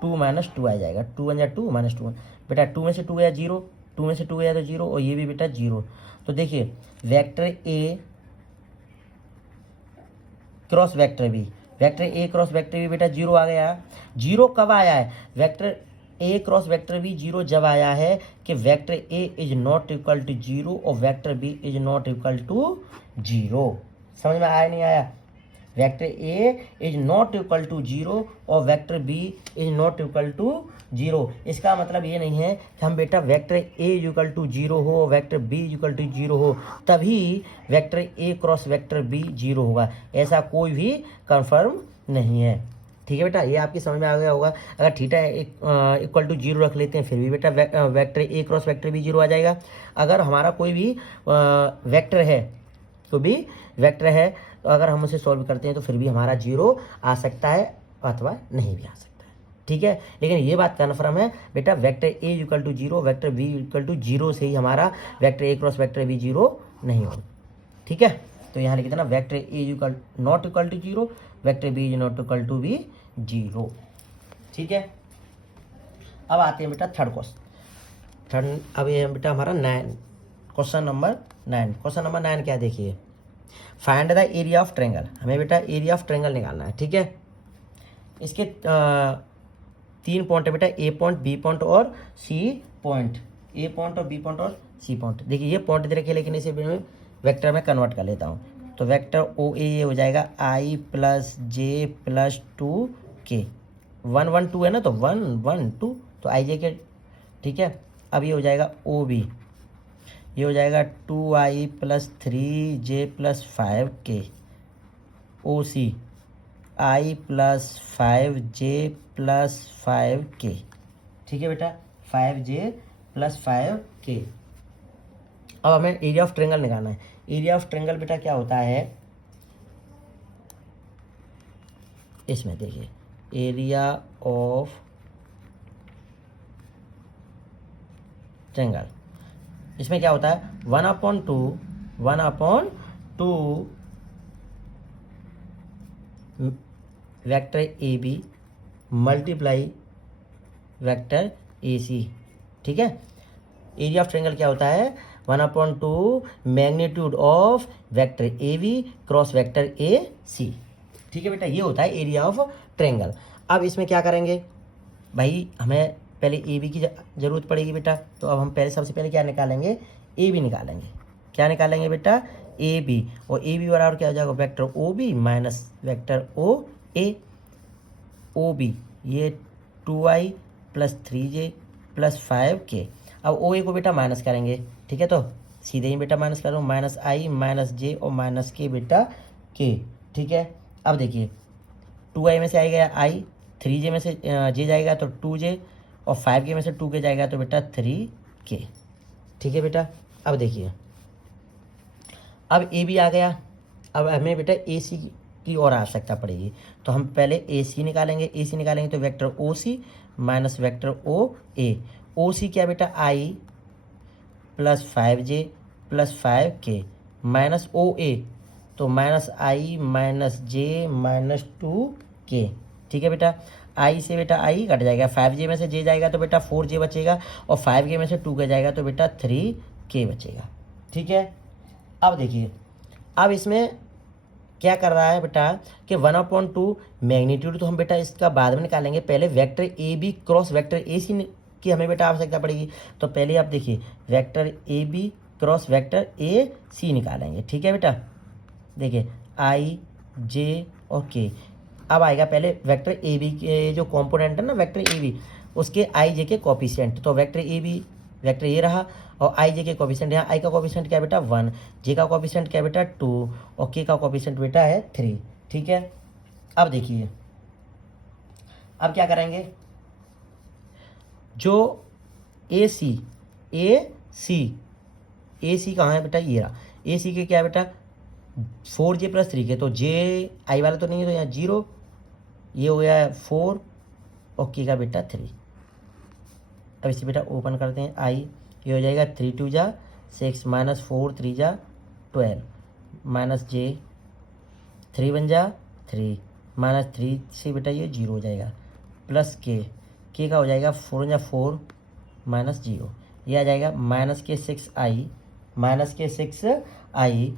2 माइनस 2 आ जाएगा, 2 बन जा 2 माइनस 2 बेटा 2 में से 2 गया 0, 2 में से 2 गया तो 0 और ये भी बेटा 0। तो देखिए वेक्टर ए क्रॉस वेक्टर बी, वेक्टर ए क्रॉस वेक्टर बी बेटा 0 आ गया। 0 कब आया है, वेक्टर ए क्रॉस वेक्टर बी जीरो जब आया है कि vector A is not equal to zero और vector B is not equal to zero. समझ में आया नहीं आया? Vector A is not equal to zero और vector B is not equal to zero. इसका मतलब ये नहीं है कि हम बेटा vector A is equal to zero हो और vector B is equal to zero हो तभी वेक्टर ए क्रॉस वेक्टर बी जीरो होगा, ऐसा कोई भी कंफर्म नहीं है। ठीक है बेटा, ये आपकी समझ में आ गया होगा। अगर थीटा इक्वल टू जीरो रख लेते हैं फिर भी बेटा वेक्टर ए क्रॉस वेक्टर बी जीरो आ जाएगा। अगर हमारा कोई भी वेक्टर है तो भी वेक्टर है तो अगर हम उसे सॉल्व करते हैं तो फिर भी हमारा जीरो आ सकता है अथवा नहीं भी आ सकता है। ठीक है, लेकिन ये बात कन्फर्म है बेटा vector A equal to zero vector B equal to zero से ही हमारा वेक्टर ए क्रॉस वेक्टर बी जीरो नहीं होगा। ठीक है, तो यहाँ लिख देना vector A equal not equal to zero vector B is not equal to B zero. ठीक है, अब आते हैं बेटा थर्ड क्वेश्चन। अब ये बेटा हमारा क्वेश्चन नंबर 9। क्वेश्चन नंबर 9 क्या देखिए, find the area of triangle. हमें बेटा एरिया ऑफ ट्रायंगल निकालना है। ठीक है, इसके 3 पॉइंट है बेटा, ए पॉइंट बी पॉइंट और सी पॉइंट। ए पॉइंट और बी पॉइंट और सी पॉइंट। देखिए ये पॉइंट दे रखे लेकिन इसे वेक्टर में कन्वर्ट कर लेता हूँ तो वेक्टर ओ ए ये हो जाएगा आई प्लस जे प्लस 2 के। 1 1 2 है ना तो 1 1 2 तो आई जे के। ठीक है, अब ये हो जाएगा ओ बी, ये हो जाएगा 2i plus 3j plus 5k। ओ सी आई प्लस 5j प्लस 5k। ठीक है बेटा, 5j प्लस 5k। अब हमें एरिया ऑफ ट्रायंगल निकालना है। एरिया ऑफ ट्रायंगल बेटा क्या होता है, इसमें देखिए एरिया ऑफ ट्रायंगल, इसमें क्या होता है 1/2 vector A B multiply vector A C. ठीक है, एरिया ऑफ ट्रायंगल क्या होता है 1/2 magnitude of vector A B cross vector A C. ठीक है बेटा, ये होता है एरिया ऑफ ट्रायंगल। अब इसमें क्या करेंगे भाई, हमें पहले ए बी की जरूरत पड़ेगी बेटा, तो अब हम पहले सबसे पहले क्या निकालेंगे, ए बी निकालेंगे। क्या निकालेंगे बेटा, ए बी, और ए बी बराबर क्या हो जाएगा vector O B minus vector O A. O B ये 2i plus 3j plus 5k। अब ओ ए को बेटा माइनस करेंगे। ठीक है, तो सीधे ही बेटा माइनस करो, माइनस आई माइनस जे और माइनस के बेटा के। ठीक है, अब देखिए 2i में से आई गया आई, 3j में से जे जाएगा तो 2j और 5k में से 2k जाएगा तो बेटा 3k। ठीक है बेटा, अब देखिए अब ए बी आ गया। अब हमें बेटा ए सी की और आवश्यकता पड़ेगी तो हम पहले ए सी निकालेंगे। ए सी निकालेंगे तो vector O C minus vector O A. O C क्या बेटा I plus 5j plus 5k minus O A तो minus I minus J minus 2k। ठीक है बेटा, आई से बेटा आई कट जाएगा, 5j में से जे जाएगा तो बेटा 4j बचेगा और 5k में से 2k जाएगा तो बेटा 3k बचेगा। ठीक है, अब देखिए अब इसमें क्या कर रहा है बेटा कि 1/2 मैग्नीट्यूड तो हम बेटा इसका बाद में निकालेंगे, पहले vector A B cross vector A C की हमें बेटा आवश्यकता पड़ेगी। तो पहले आप देखिए vector A B cross vector A C निकालेंगे। ठीक है बेटा, देखिए आई जे और के। अब आएगा पहले वेक्टर ए बी के जो कंपोनेंट है ना वेक्टर ए बी उसके आई जे के कोफिशिएंट। तो वेक्टर ए बी वेक्टर ये रहा और आई जे के कोफिशिएंट, यहाँ आई का कोफिशिएंट क्या बेटा 1, जे का कोफिशिएंट क्या बेटा 2 और के का कोफिशिएंट बेटा है 3। ठीक है, अब देखिए अब क्या करेंगे, जो ए सी कहाँ है बेटा, ये रहा ए सी के क्या बेटा 4j प्लस 3k। तो जे आई वाला तो नहीं है तो यहाँ 0, ये हो गया 4 और के का बेटा 3। अब इसे बेटा ओपन करते हैं, आई ये हो जाएगा 3 2 जा 6 माइनस 4 3 जा 12 माइनस जे 3 1 जा 3 माइनस 3 से बेटा ये 0 हो जाएगा प्लस के का हो जाएगा 4 जा 4 माइनस 0, ये आ जाएगा माइनस के 6 आई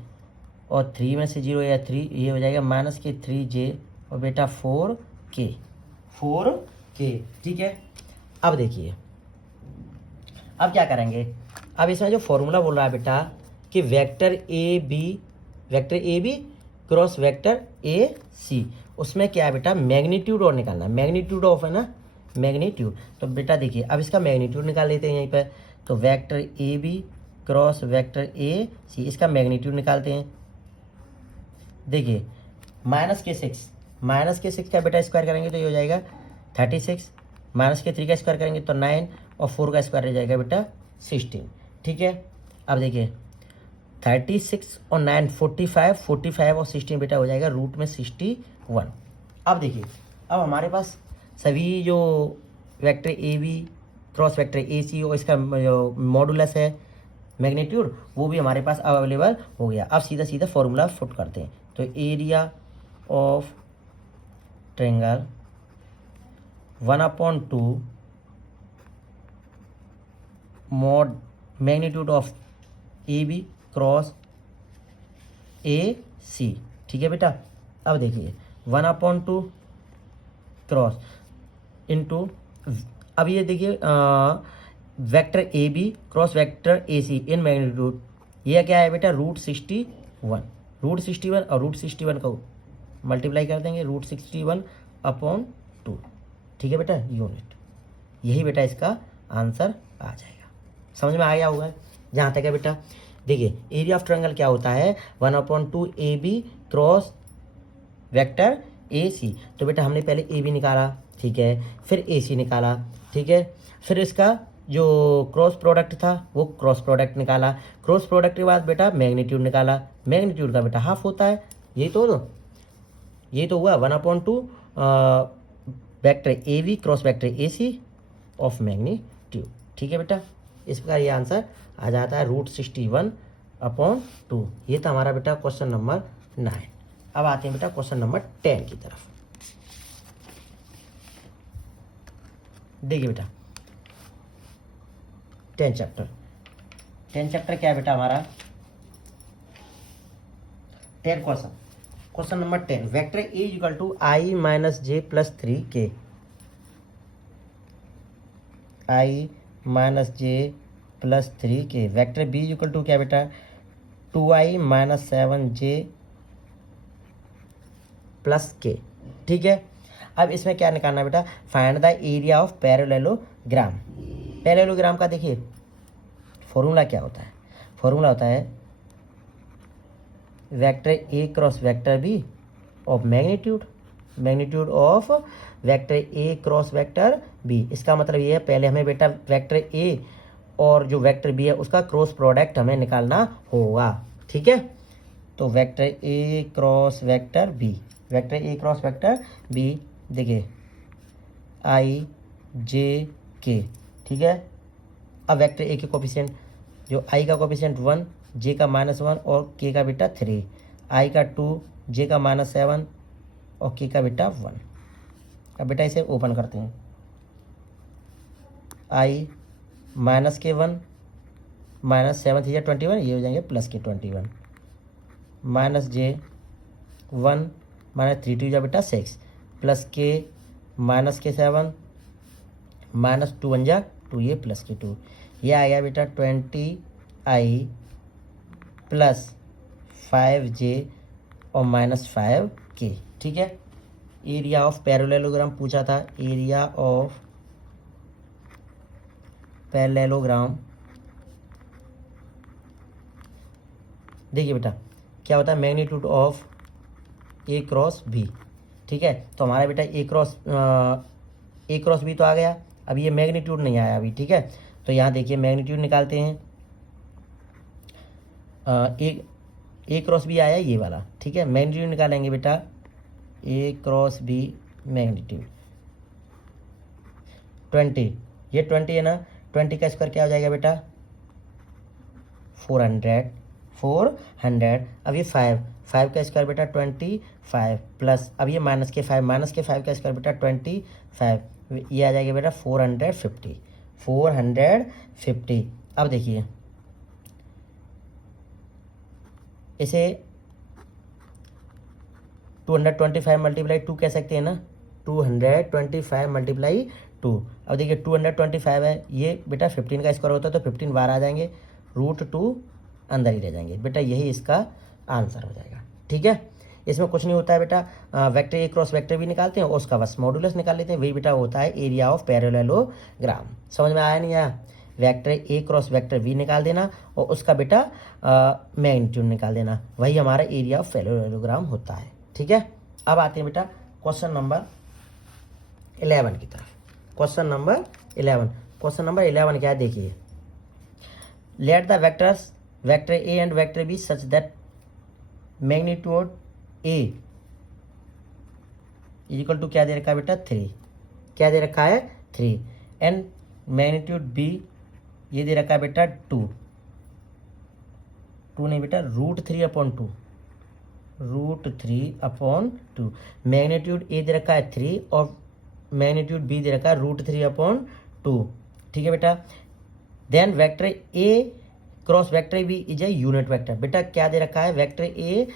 और 3 में से 0 या 3, ये हो जाएगा माइनस के 3j और बेटा 4k। ठीक है, अब देखिए, अब क्या करेंगे, अब इसमें जो फॉर्मूला बोल रहा है बेटा कि vector A B cross vector A C, उसमें क्या है बेटा, मैग्नीट्यूड और निकालना, मैग्नीट्यूड ऑफ है ना, मैग्नीट्यूड। तो बेटा देखिए, अब इसका मैग्नीट्यूड निकाल लेते हैं यहीं पर। तो vector A B cross vector A C, इसका मैग्नीट्यूड निकालते हैं। देखिए -6 का बेटा स्क्वायर करेंगे तो ये हो जाएगा 36, -3 का स्क्वायर करेंगे तो 9, और 4 का स्क्वायर रह जाएगा बेटा 16। ठीक है, अब देखिए 36 और 9 45 और 16 बेटा हो जाएगा रूट में 61। अब देखिए, अब हमारे पास सभी जो vector A B cross vector A C और इसका जो मॉडुलस है मैग्नीट्यूड, वो भी हमारे पास अवेलेबल हो गया। अब सीधा सीधा फॉर्मूला फुट करते हैं। तो area of triangle 1/2 mod magnitude of A B cross A C. ठीक है बेटा, अब देखिए 1/2 क्रॉस इंटू, अब ये देखिए vector A B cross vector A C in magnitude, ये क्या है बेटा, √61। √61 और √61 को मल्टीप्लाई कर देंगे, √61/2। ठीक है बेटा, यूनिट, यही बेटा इसका आंसर आ जाएगा। समझ में आ गया होगा जहाँ तक है बेटा। देखिए एरिया ऑफ ट्रायंगल क्या होता है, 1/2 A B cross vector A C. तो बेटा हमने पहले ए बी निकाला, ठीक है, फिर ए सी निकाला, ठीक है, फिर इसका जो क्रॉस प्रोडक्ट था वो क्रॉस प्रोडक्ट निकाला, क्रॉस प्रोडक्ट के बाद बेटा मैग्नीट्यूड निकाला, मैग्नीट्यूड का बेटा हाफ होता है, यही तो हुआ 1/2 vector A B cross vector A C of magnitude. ठीक है बेटा, इस प्रकार ये आंसर आ जाता है √61/2। ये था हमारा बेटा क्वेश्चन नंबर 9। अब आते हैं बेटा क्वेश्चन नंबर 10 की तरफ। देखिए बेटा 10 चैप्टर क्या है बेटा हमारा, 10 question number 10, vector A equal to i - j + 3k, i - j + 3k, vector B equal to क्या बेटा, 2i - 7j + k। ठीक है, अब इसमें क्या निकालना बेटा, find the area of parallelogram. Parallelogram का देखिए फॉर्मूला क्या होता है, फॉर्मूला होता है vector A cross vector B of magnitude of vector A cross vector B. इसका मतलब ये है, पहले हमें बेटा वेक्टर ए और जो वेक्टर बी है उसका क्रॉस प्रोडक्ट हमें निकालना होगा। ठीक है, तो वेक्टर ए क्रॉस वेक्टर बी, वेक्टर ए क्रॉस वेक्टर बी, देखिए i j k। ठीक है, अब वेक्टर ए के कोफिशिएंट, जो i का कोफिशिएंट 1, j का -1 और k का बेटा 3, i का 2, j का -7 और k का बेटा 1। अब बेटा इसे ओपन करते हैं, i -k1 -7 3 21, ये हो जाएंगे +k21, -j1 -3 2 बेटा 6, +k -k7 -2 1 2, ये +k2, ये आ गया बेटा 20i + 5j और -5k। ठीक है, एरिया ऑफ पैरेललोग्राम पूछा था, एरिया ऑफ पैरेललोग्राम। देखिए बेटा क्या होता है, magnitude of A cross B. ठीक है, तो हमारा बेटा ए क्रॉस बी तो आ गया, अब ये मैग्नीट्यूड नहीं आया अभी। ठीक है, तो यहाँ देखिए मैग्नीट्यूड निकालते हैं, ए क्रॉस बी आया ये वाला। ठीक है, मैग्नीट्यूड निकालेंगे बेटा, ए क्रॉस बी मैग्नीट्यूड 20, ये 20 है ना, 20 का स्क्वायर क्या हो जाएगा बेटा, 400। अब ये 5 का स्क्वायर बेटा 25 प्लस, अब ये -k5 का स्क्वायर बेटा 25, ये आ जाएगा बेटा 450। अब देखिए इसे 225 × 2 कह सकते हैं ना, 225 × 2। अब देखिए 225 है, ये बेटा 15 का स्क्वायर होता है तो 15 बाहर आ जाएंगे, √2 अंदर ही रह जाएंगे बेटा, यही इसका आंसर हो जाएगा। ठीक है, इसमें कुछ नहीं होता है बेटा, वेक्टर ए क्रॉस वेक्टर भी निकालते हैं और उसका बस मॉडुलस निकाल लेते हैं, वही बेटा होता है एरिया ऑफ पैरेललोग्राम। समझ में आया नहीं आया? वेक्टर ए क्रॉस वेक्टर बी निकाल देना और उसका बेटा मैग्नीट्यूड निकाल देना, वही हमारा एरिया ऑफ पैरेललोग्राम होता है। ठीक है, अब आते हैं बेटा क्वेश्चन नंबर 11 की तरफ। क्वेश्चन नंबर 11 क्या है देखिए, let the vectors vector A and vector B such that magnitude A equal to क्या दे रखा है बेटा 3, क्या दे रखा है 3, एंड मैग्नीट्यूड बी ये दे रखा है बेटा 2 नहीं बेटा √3/2, √3/2। मैग्नीट्यूड ए दे रखा है 3 और मैग्नीट्यूड बी दे रखा है √3/2। ठीक है बेटा, then vector A cross vector B is a unit vector. बेटा क्या दे रखा है, वेक्टर ए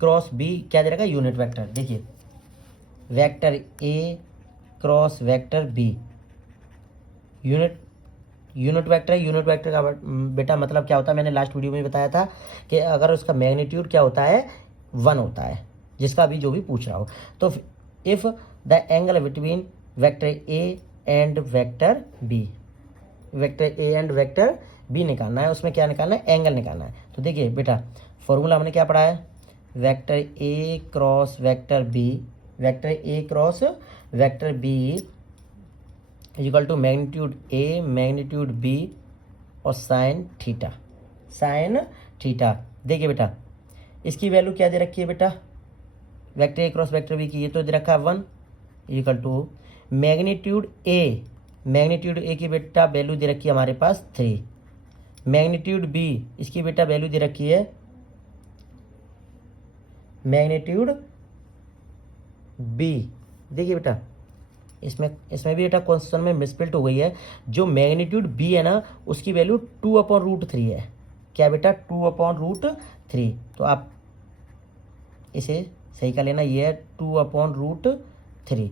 क्रॉस बी क्या दे रखा है, यूनिट वेक्टर। देखिए वेक्टर ए cross vector B unit vector है। यूनिट वेक्टर का बेटा मतलब क्या होता है, मैंने लास्ट वीडियो में बताया था कि अगर उसका मैग्नीट्यूड क्या होता है 1 होता है, जिसका अभी जो भी पूछ रहा हो। तो if the angle between vector A and vector B, vector A and vector B निकालना है, उसमें क्या निकालना है, एंगल निकालना है। तो देखिए बेटा फॉर्मूला हमने क्या पढ़ा है, vector A cross vector B, vector A cross vector B equal to magnitude A magnitude B और साइन थीटा, साइन थीटा। देखिए बेटा इसकी वैल्यू क्या दे रखी है बेटा, वेक्टर ए क्रॉस वेक्टर बी की ये तो दे रखा है 1 इक्वल टू मैग्नीट्यूड ए की बेटा वैल्यू दे रखी है हमारे पास 3, मैग्नीट्यूड बी इसकी बेटा वैल्यू दे रखी है मैग्नीट्यूड बी। देखिए बेटा इसमें भी बेटा क्वेश्चन में मिसप्रिंट हो गई है, जो मैग्नीट्यूड बी है ना उसकी वैल्यू 2/√3 है। क्या बेटा 2/√3, तो आप इसे सही कर लेना, ये है 2/√3।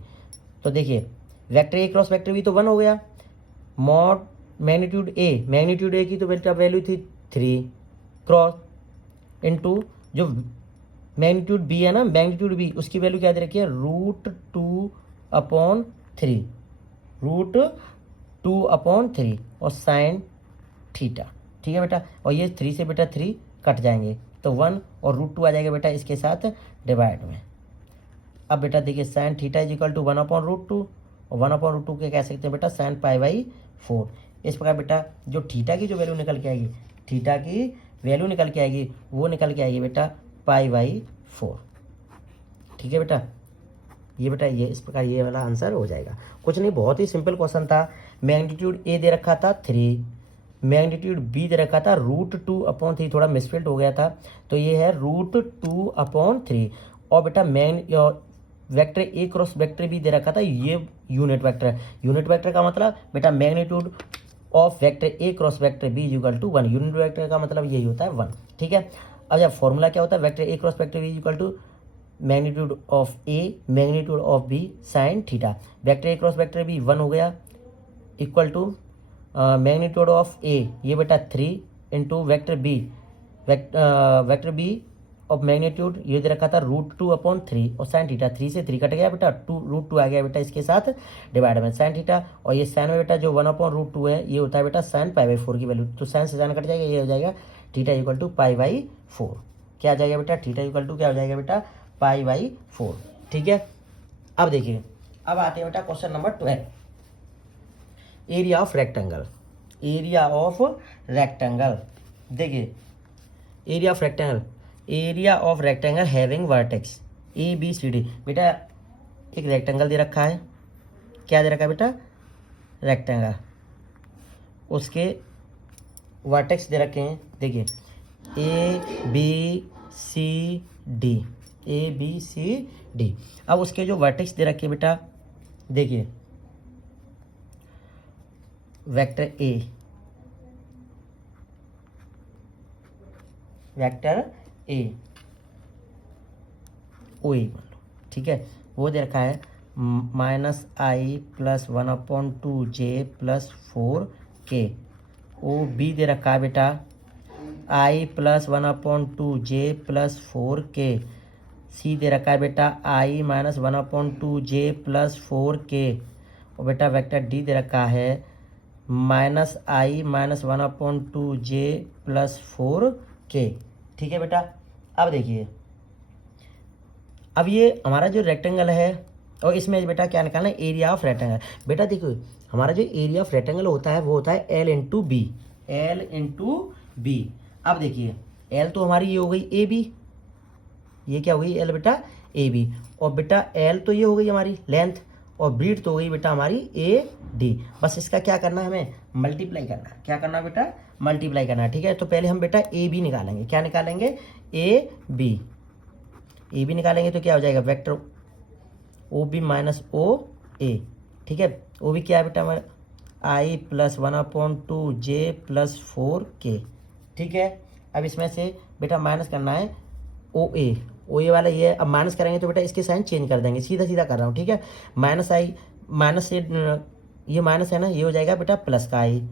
तो देखिए वेक्टर ए क्रॉस वेक्टर बी तो 1 हो गया, मॉड मैग्नीट्यूड ए की तो बेटा वैल्यू थी 3 क्रॉस इनटू जो मैग्नीट्यूड बी है ना, मैग्नीट्यूड बी उसकी वैल्यू क्या दे रखी है √2/3 और साइन थीटा। ठीक है बेटा, और ये 3 से बेटा 3 कट जाएंगे तो 1 और √2 आ जाएगा बेटा इसके साथ डिवाइड में। अब बेटा देखिए sine theta is equal to 1/√2 और 1/√2 के कह सकते हैं बेटा साइन π/4। इस प्रकार बेटा जो थीटा की जो वैल्यू निकल के आएगी, थीटा की वैल्यू निकल के आएगी, वो निकल के आएगी बेटा π/4। ठीक है बेटा, ये बेटा ये इस प्रकार ये वाला आंसर हो जाएगा। कुछ नहीं, बहुत ही सिंपल क्वेश्चन था। मैग्नीट्यूड ए दे रखा था 3, मैग्नीट्यूड बी दे रखा था √2/3, थोड़ा मिसप्रिंट हो गया था तो ये है √2/3। और बेटा वेक्टर ए क्रॉस वेक्टर बी दे रखा था, ये यूनिट वेक्टर है। यूनिट वेक्टर का मतलब बेटा magnitude of vector A cross vector B equal to 1, unit vector का मतलब यही होता है 1। ठीक है, अब जब फॉर्मूला क्या होता है, vector A cross vector B equal to magnitude of A magnitude of B sine theta. Vector A cross vector B 1 हो गया equal to magnitude of A ये बेटा 3 into vector B of magnitude ये दे रखा था √2/3 और साइन थीटा, 3 से 3 कट गया बेटा, √2 आ गया बेटा इसके साथ डिवाइड में साइन थीटा। और ये साइन में बेटा जो 1/√2 है ये होता है बेटा साइन π/4 की वैल्यू, तो साइन से साइन कट जाएगा, ये हो जाएगा थीटा इक्वल टू π/4। क्या आ जाएगा बेटा, थीटा इक्वल टू क्या हो जाएगा बेटा π/4। ठीक है, अब देखिए अब आते हैं बेटा question number 12, area of rectangle. Area of rectangle, देखिए area of rectangle having vertex ABCD। बेटा एक रेक्टेंगल दे रखा है, क्या दे रखा है बेटा, रेक्टेंगल, उसके वर्टेक्स दे रखे हैं, देखिए ABCD। अब उसके जो वर्टेक्स दे रखे बेटा, देखिए वेक्टर ए OA मान लो, ठीक है, वो दे रखा है माइनस आई प्लस 1/2 जे प्लस 4k। ओ बी दे रखा है बेटा I plus 1/2 J plus 4k। सी दे रखा है बेटा आई माइनस 1/2 जे प्लस 4k। और बेटा वेक्टर डी दे रखा है minus I minus 1/2 J plus 4k। ठीक है बेटा। अब देखिए, अब ये हमारा जो रेक्टेंगल है और इसमें बेटा क्या निकालना है, एरिया ऑफ रेक्टेंगल। बेटा देखो हमारा जो एरिया ऑफ रेक्टेंगल होता है वो होता है L into B, L into B. अब देखिए एल तो हमारी ये हो गई ए बी, ये क्या हो गई एल बेटा ए बी, और बेटा एल तो ये हो गई हमारी लेंथ, और ब्रीड तो हो गई बेटा हमारी ए डी। बस इसका क्या करना है, हमें मल्टीप्लाई करना है। क्या करना है बेटा, मल्टीप्लाई करना है। ठीक है, तो पहले हम बेटा ए बी निकालेंगे। क्या निकालेंगे, ए बी। ए बी निकालेंगे तो क्या हो जाएगा, vector O B minus O ए। ठीक है, ओ बी क्या है बेटा हमारा आई प्लस 1/2 जे प्लस 4k। ठीक है, अब इसमें से बेटा माइनस करना है ओ ए वाला ये। अब माइनस करेंगे तो बेटा इसके साइन चेंज कर देंगे, सीधा सीधा कर रहा हूँ। ठीक है, माइनस आई, माइनस से ये माइनस है ना, ये हो जाएगा बेटा प्लस का आई,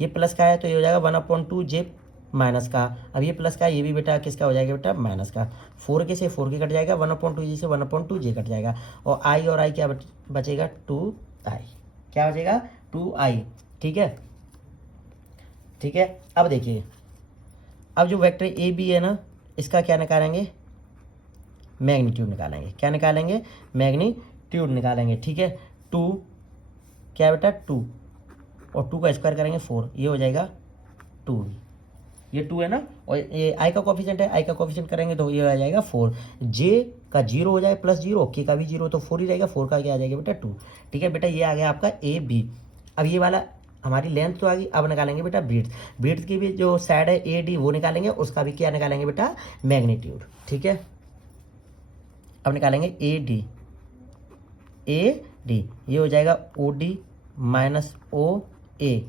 ये प्लस का है तो ये हो जाएगा 1/2 जे माइनस का। अब ये प्लस का, ये भी बेटा किसका हो जाएगा बेटा माइनस का। 4k से 4k कट जाएगा, 1/2 जे से 1/2 जे कट जाएगा, और आई क्या बचेगा 2i। क्या बचेगा 2i। ठीक है, ठीक है। अब देखिए, अब जो वेक्टर ए बी है ना, इसका क्या निकालेंगे, मैग्नीट्यूड निकालेंगे। क्या निकालेंगे, मैग्नीट्यूड निकालेंगे। ठीक है, 2 क्या बेटा 2, और 2 का स्क्वायर करेंगे 4, ये हो जाएगा 2। ये 2 है ना, और ये आई का कोफिशिएंट है, आई का कोफिशिएंट करेंगे तो ये आ जाएगा 4। जे का 0 हो जाए प्लस 0, के का भी 0 तो 4 ही रहेगा, 4 का क्या आ जाएगा बेटा 2। ठीक है बेटा, ये आ गया आपका ए बी। अब ये वाला हमारी लेंथ तो आ गई, अब निकालेंगे बेटा ब्रीड्थ। ब्रीड्थ की भी जो साइड है ए डी वो निकालेंगे, उसका भी क्या निकालेंगे बेटा मैग्नीट्यूड। ठीक है, अब निकालेंगे ए डी, ये हो जाएगा O D minus O A,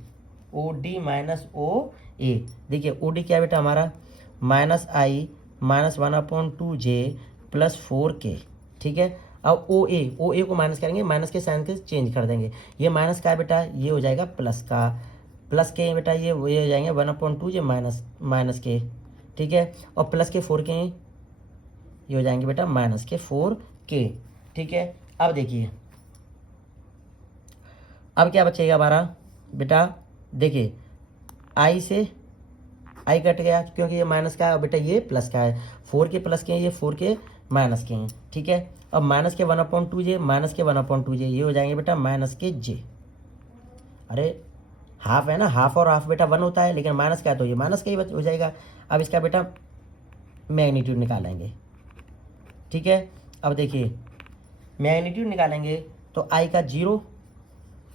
O D minus O ए। देखिए ओ डी क्या बेटा हमारा minus I minus 1/2 J plus 4k। ठीक है, अब ओ ए को माइनस करेंगे, माइनस के साइन के चेंज कर देंगे। ये माइनस का है बेटा, ये हो जाएगा प्लस का, प्लस के बेटा ये हो जाएंगे 1/2 जे माइनस के। ठीक है, और प्लस के 4k ये हो जाएंगे बेटा माइनस के 4k। ठीक है, अब देखिए अब क्या बचेगा हमारा बेटा, देखिए आई से आई कट गया क्योंकि ये माइनस का है, और बेटा ये प्लस का है। 4k प्लस के हैं, ये 4k माइनस के हैं। ठीक है, अब माइनस के 1/2 जे माइनस के 1/2 जे, ये हो जाएंगे बेटा माइनस के जे। अरे हाफ है ना, हाफ और हाफ बेटा 1 होता है, लेकिन माइनस का है तो ये माइनस का ही हो जाएगा। अब इसका बेटा मैग्नीट्यूड निकालेंगे। ठीक है, अब देखिए मैग्नीट्यूड निकालेंगे तो आई का 0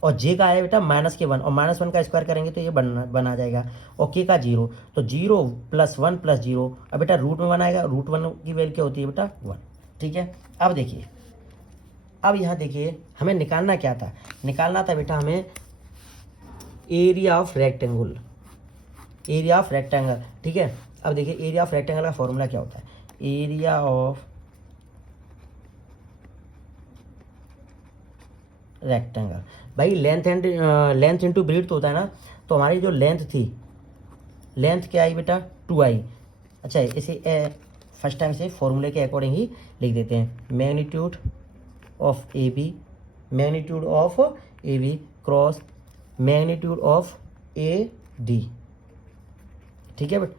और जे का है बेटा माइनस के 1, और माइनस 1 का स्क्वायर करेंगे तो ये बना जाएगा, और के का 0 तो 0 प्लस 1 प्लस 0। अब बेटा रूट में 1 आएगा, रूट 1 की वैल्यू क्या होती है बेटा 1। ठीक है, अब देखिए, अब यहाँ देखिए हमें निकालना क्या था, निकालना था बेटा हमें area of rectangle, area of rectangle. ठीक है, अब देखिए एरिया ऑफ रेक्टेंगल का फॉर्मूला क्या होता है, एरिया ऑफ रेक्टेंगल। भाई लेंथ इंटू ब्रीड्थ होता है ना, तो हमारी जो लेंथ थी, लेंथ क्या आई बेटा 2i। अच्छा इसे फर्स्ट टाइम से फॉर्मूले के अकॉर्डिंग ही लिख देते हैं, magnitude of A B, magnitude of A B cross magnitude of A D. ठीक है बेटा,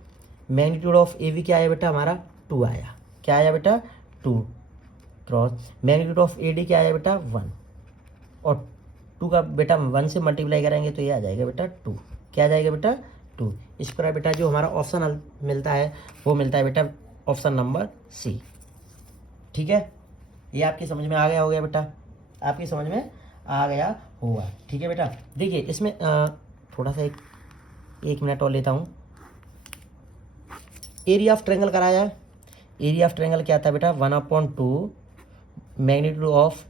मैग्नीट्यूड ऑफ ए बी क्या आया बेटा हमारा 2 आया। क्या आया बेटा 2 cross magnitude of A D क्या आया बेटा 1, और 2 का बेटा 1 से मल्टीप्लाई करेंगे तो ये आ जाएगा बेटा 2। क्या आ जाएगा बेटा 2। इस पर बेटा जो हमारा ऑप्शन मिलता है वो मिलता है बेटा ऑप्शन नंबर सी। ठीक है, ये आपकी समझ में आ गया हो गया बेटा, आपकी समझ में आ गया होगा। ठीक है बेटा, देखिए इसमें थोड़ा सा एक मिनट और लेता हूँ। एरिया ऑफ ट्रायंगल कराया, एरिया ऑफ ट्रायंगल क्या था बेटा 1/2 magnitude of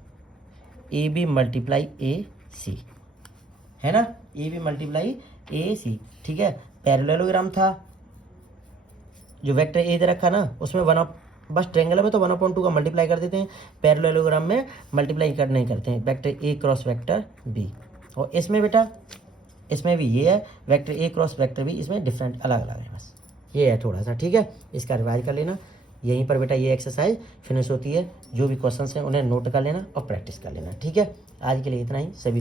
A B multiply A C, है ना, ए बी मल्टीप्लाई ए सी। ठीक है, पैरेललोग्राम था, जो वेक्टर ए दे रखा ना उसमें बस ट्रेंगल में तो 1/2 का मल्टीप्लाई कर देते हैं, पैरेललोग्राम में मल्टीप्लाई नहीं करते हैं। वेक्टर ए क्रॉस वेक्टर बी, और इसमें बेटा इसमें भी ये है, वेक्टर ए क्रॉस वेक्टर बी, इसमें डिफरेंट अलग अलग है, बस ये है थोड़ा सा, ठीक है। इसका रिवाइज कर लेना, यहीं पर बेटा ये एक्सरसाइज फिनिश होती है। जो भी क्वेश्चन हैं उन्हें नोट कर लेना और प्रैक्टिस कर लेना, ठीक है। आज के लिए इतना ही। सभी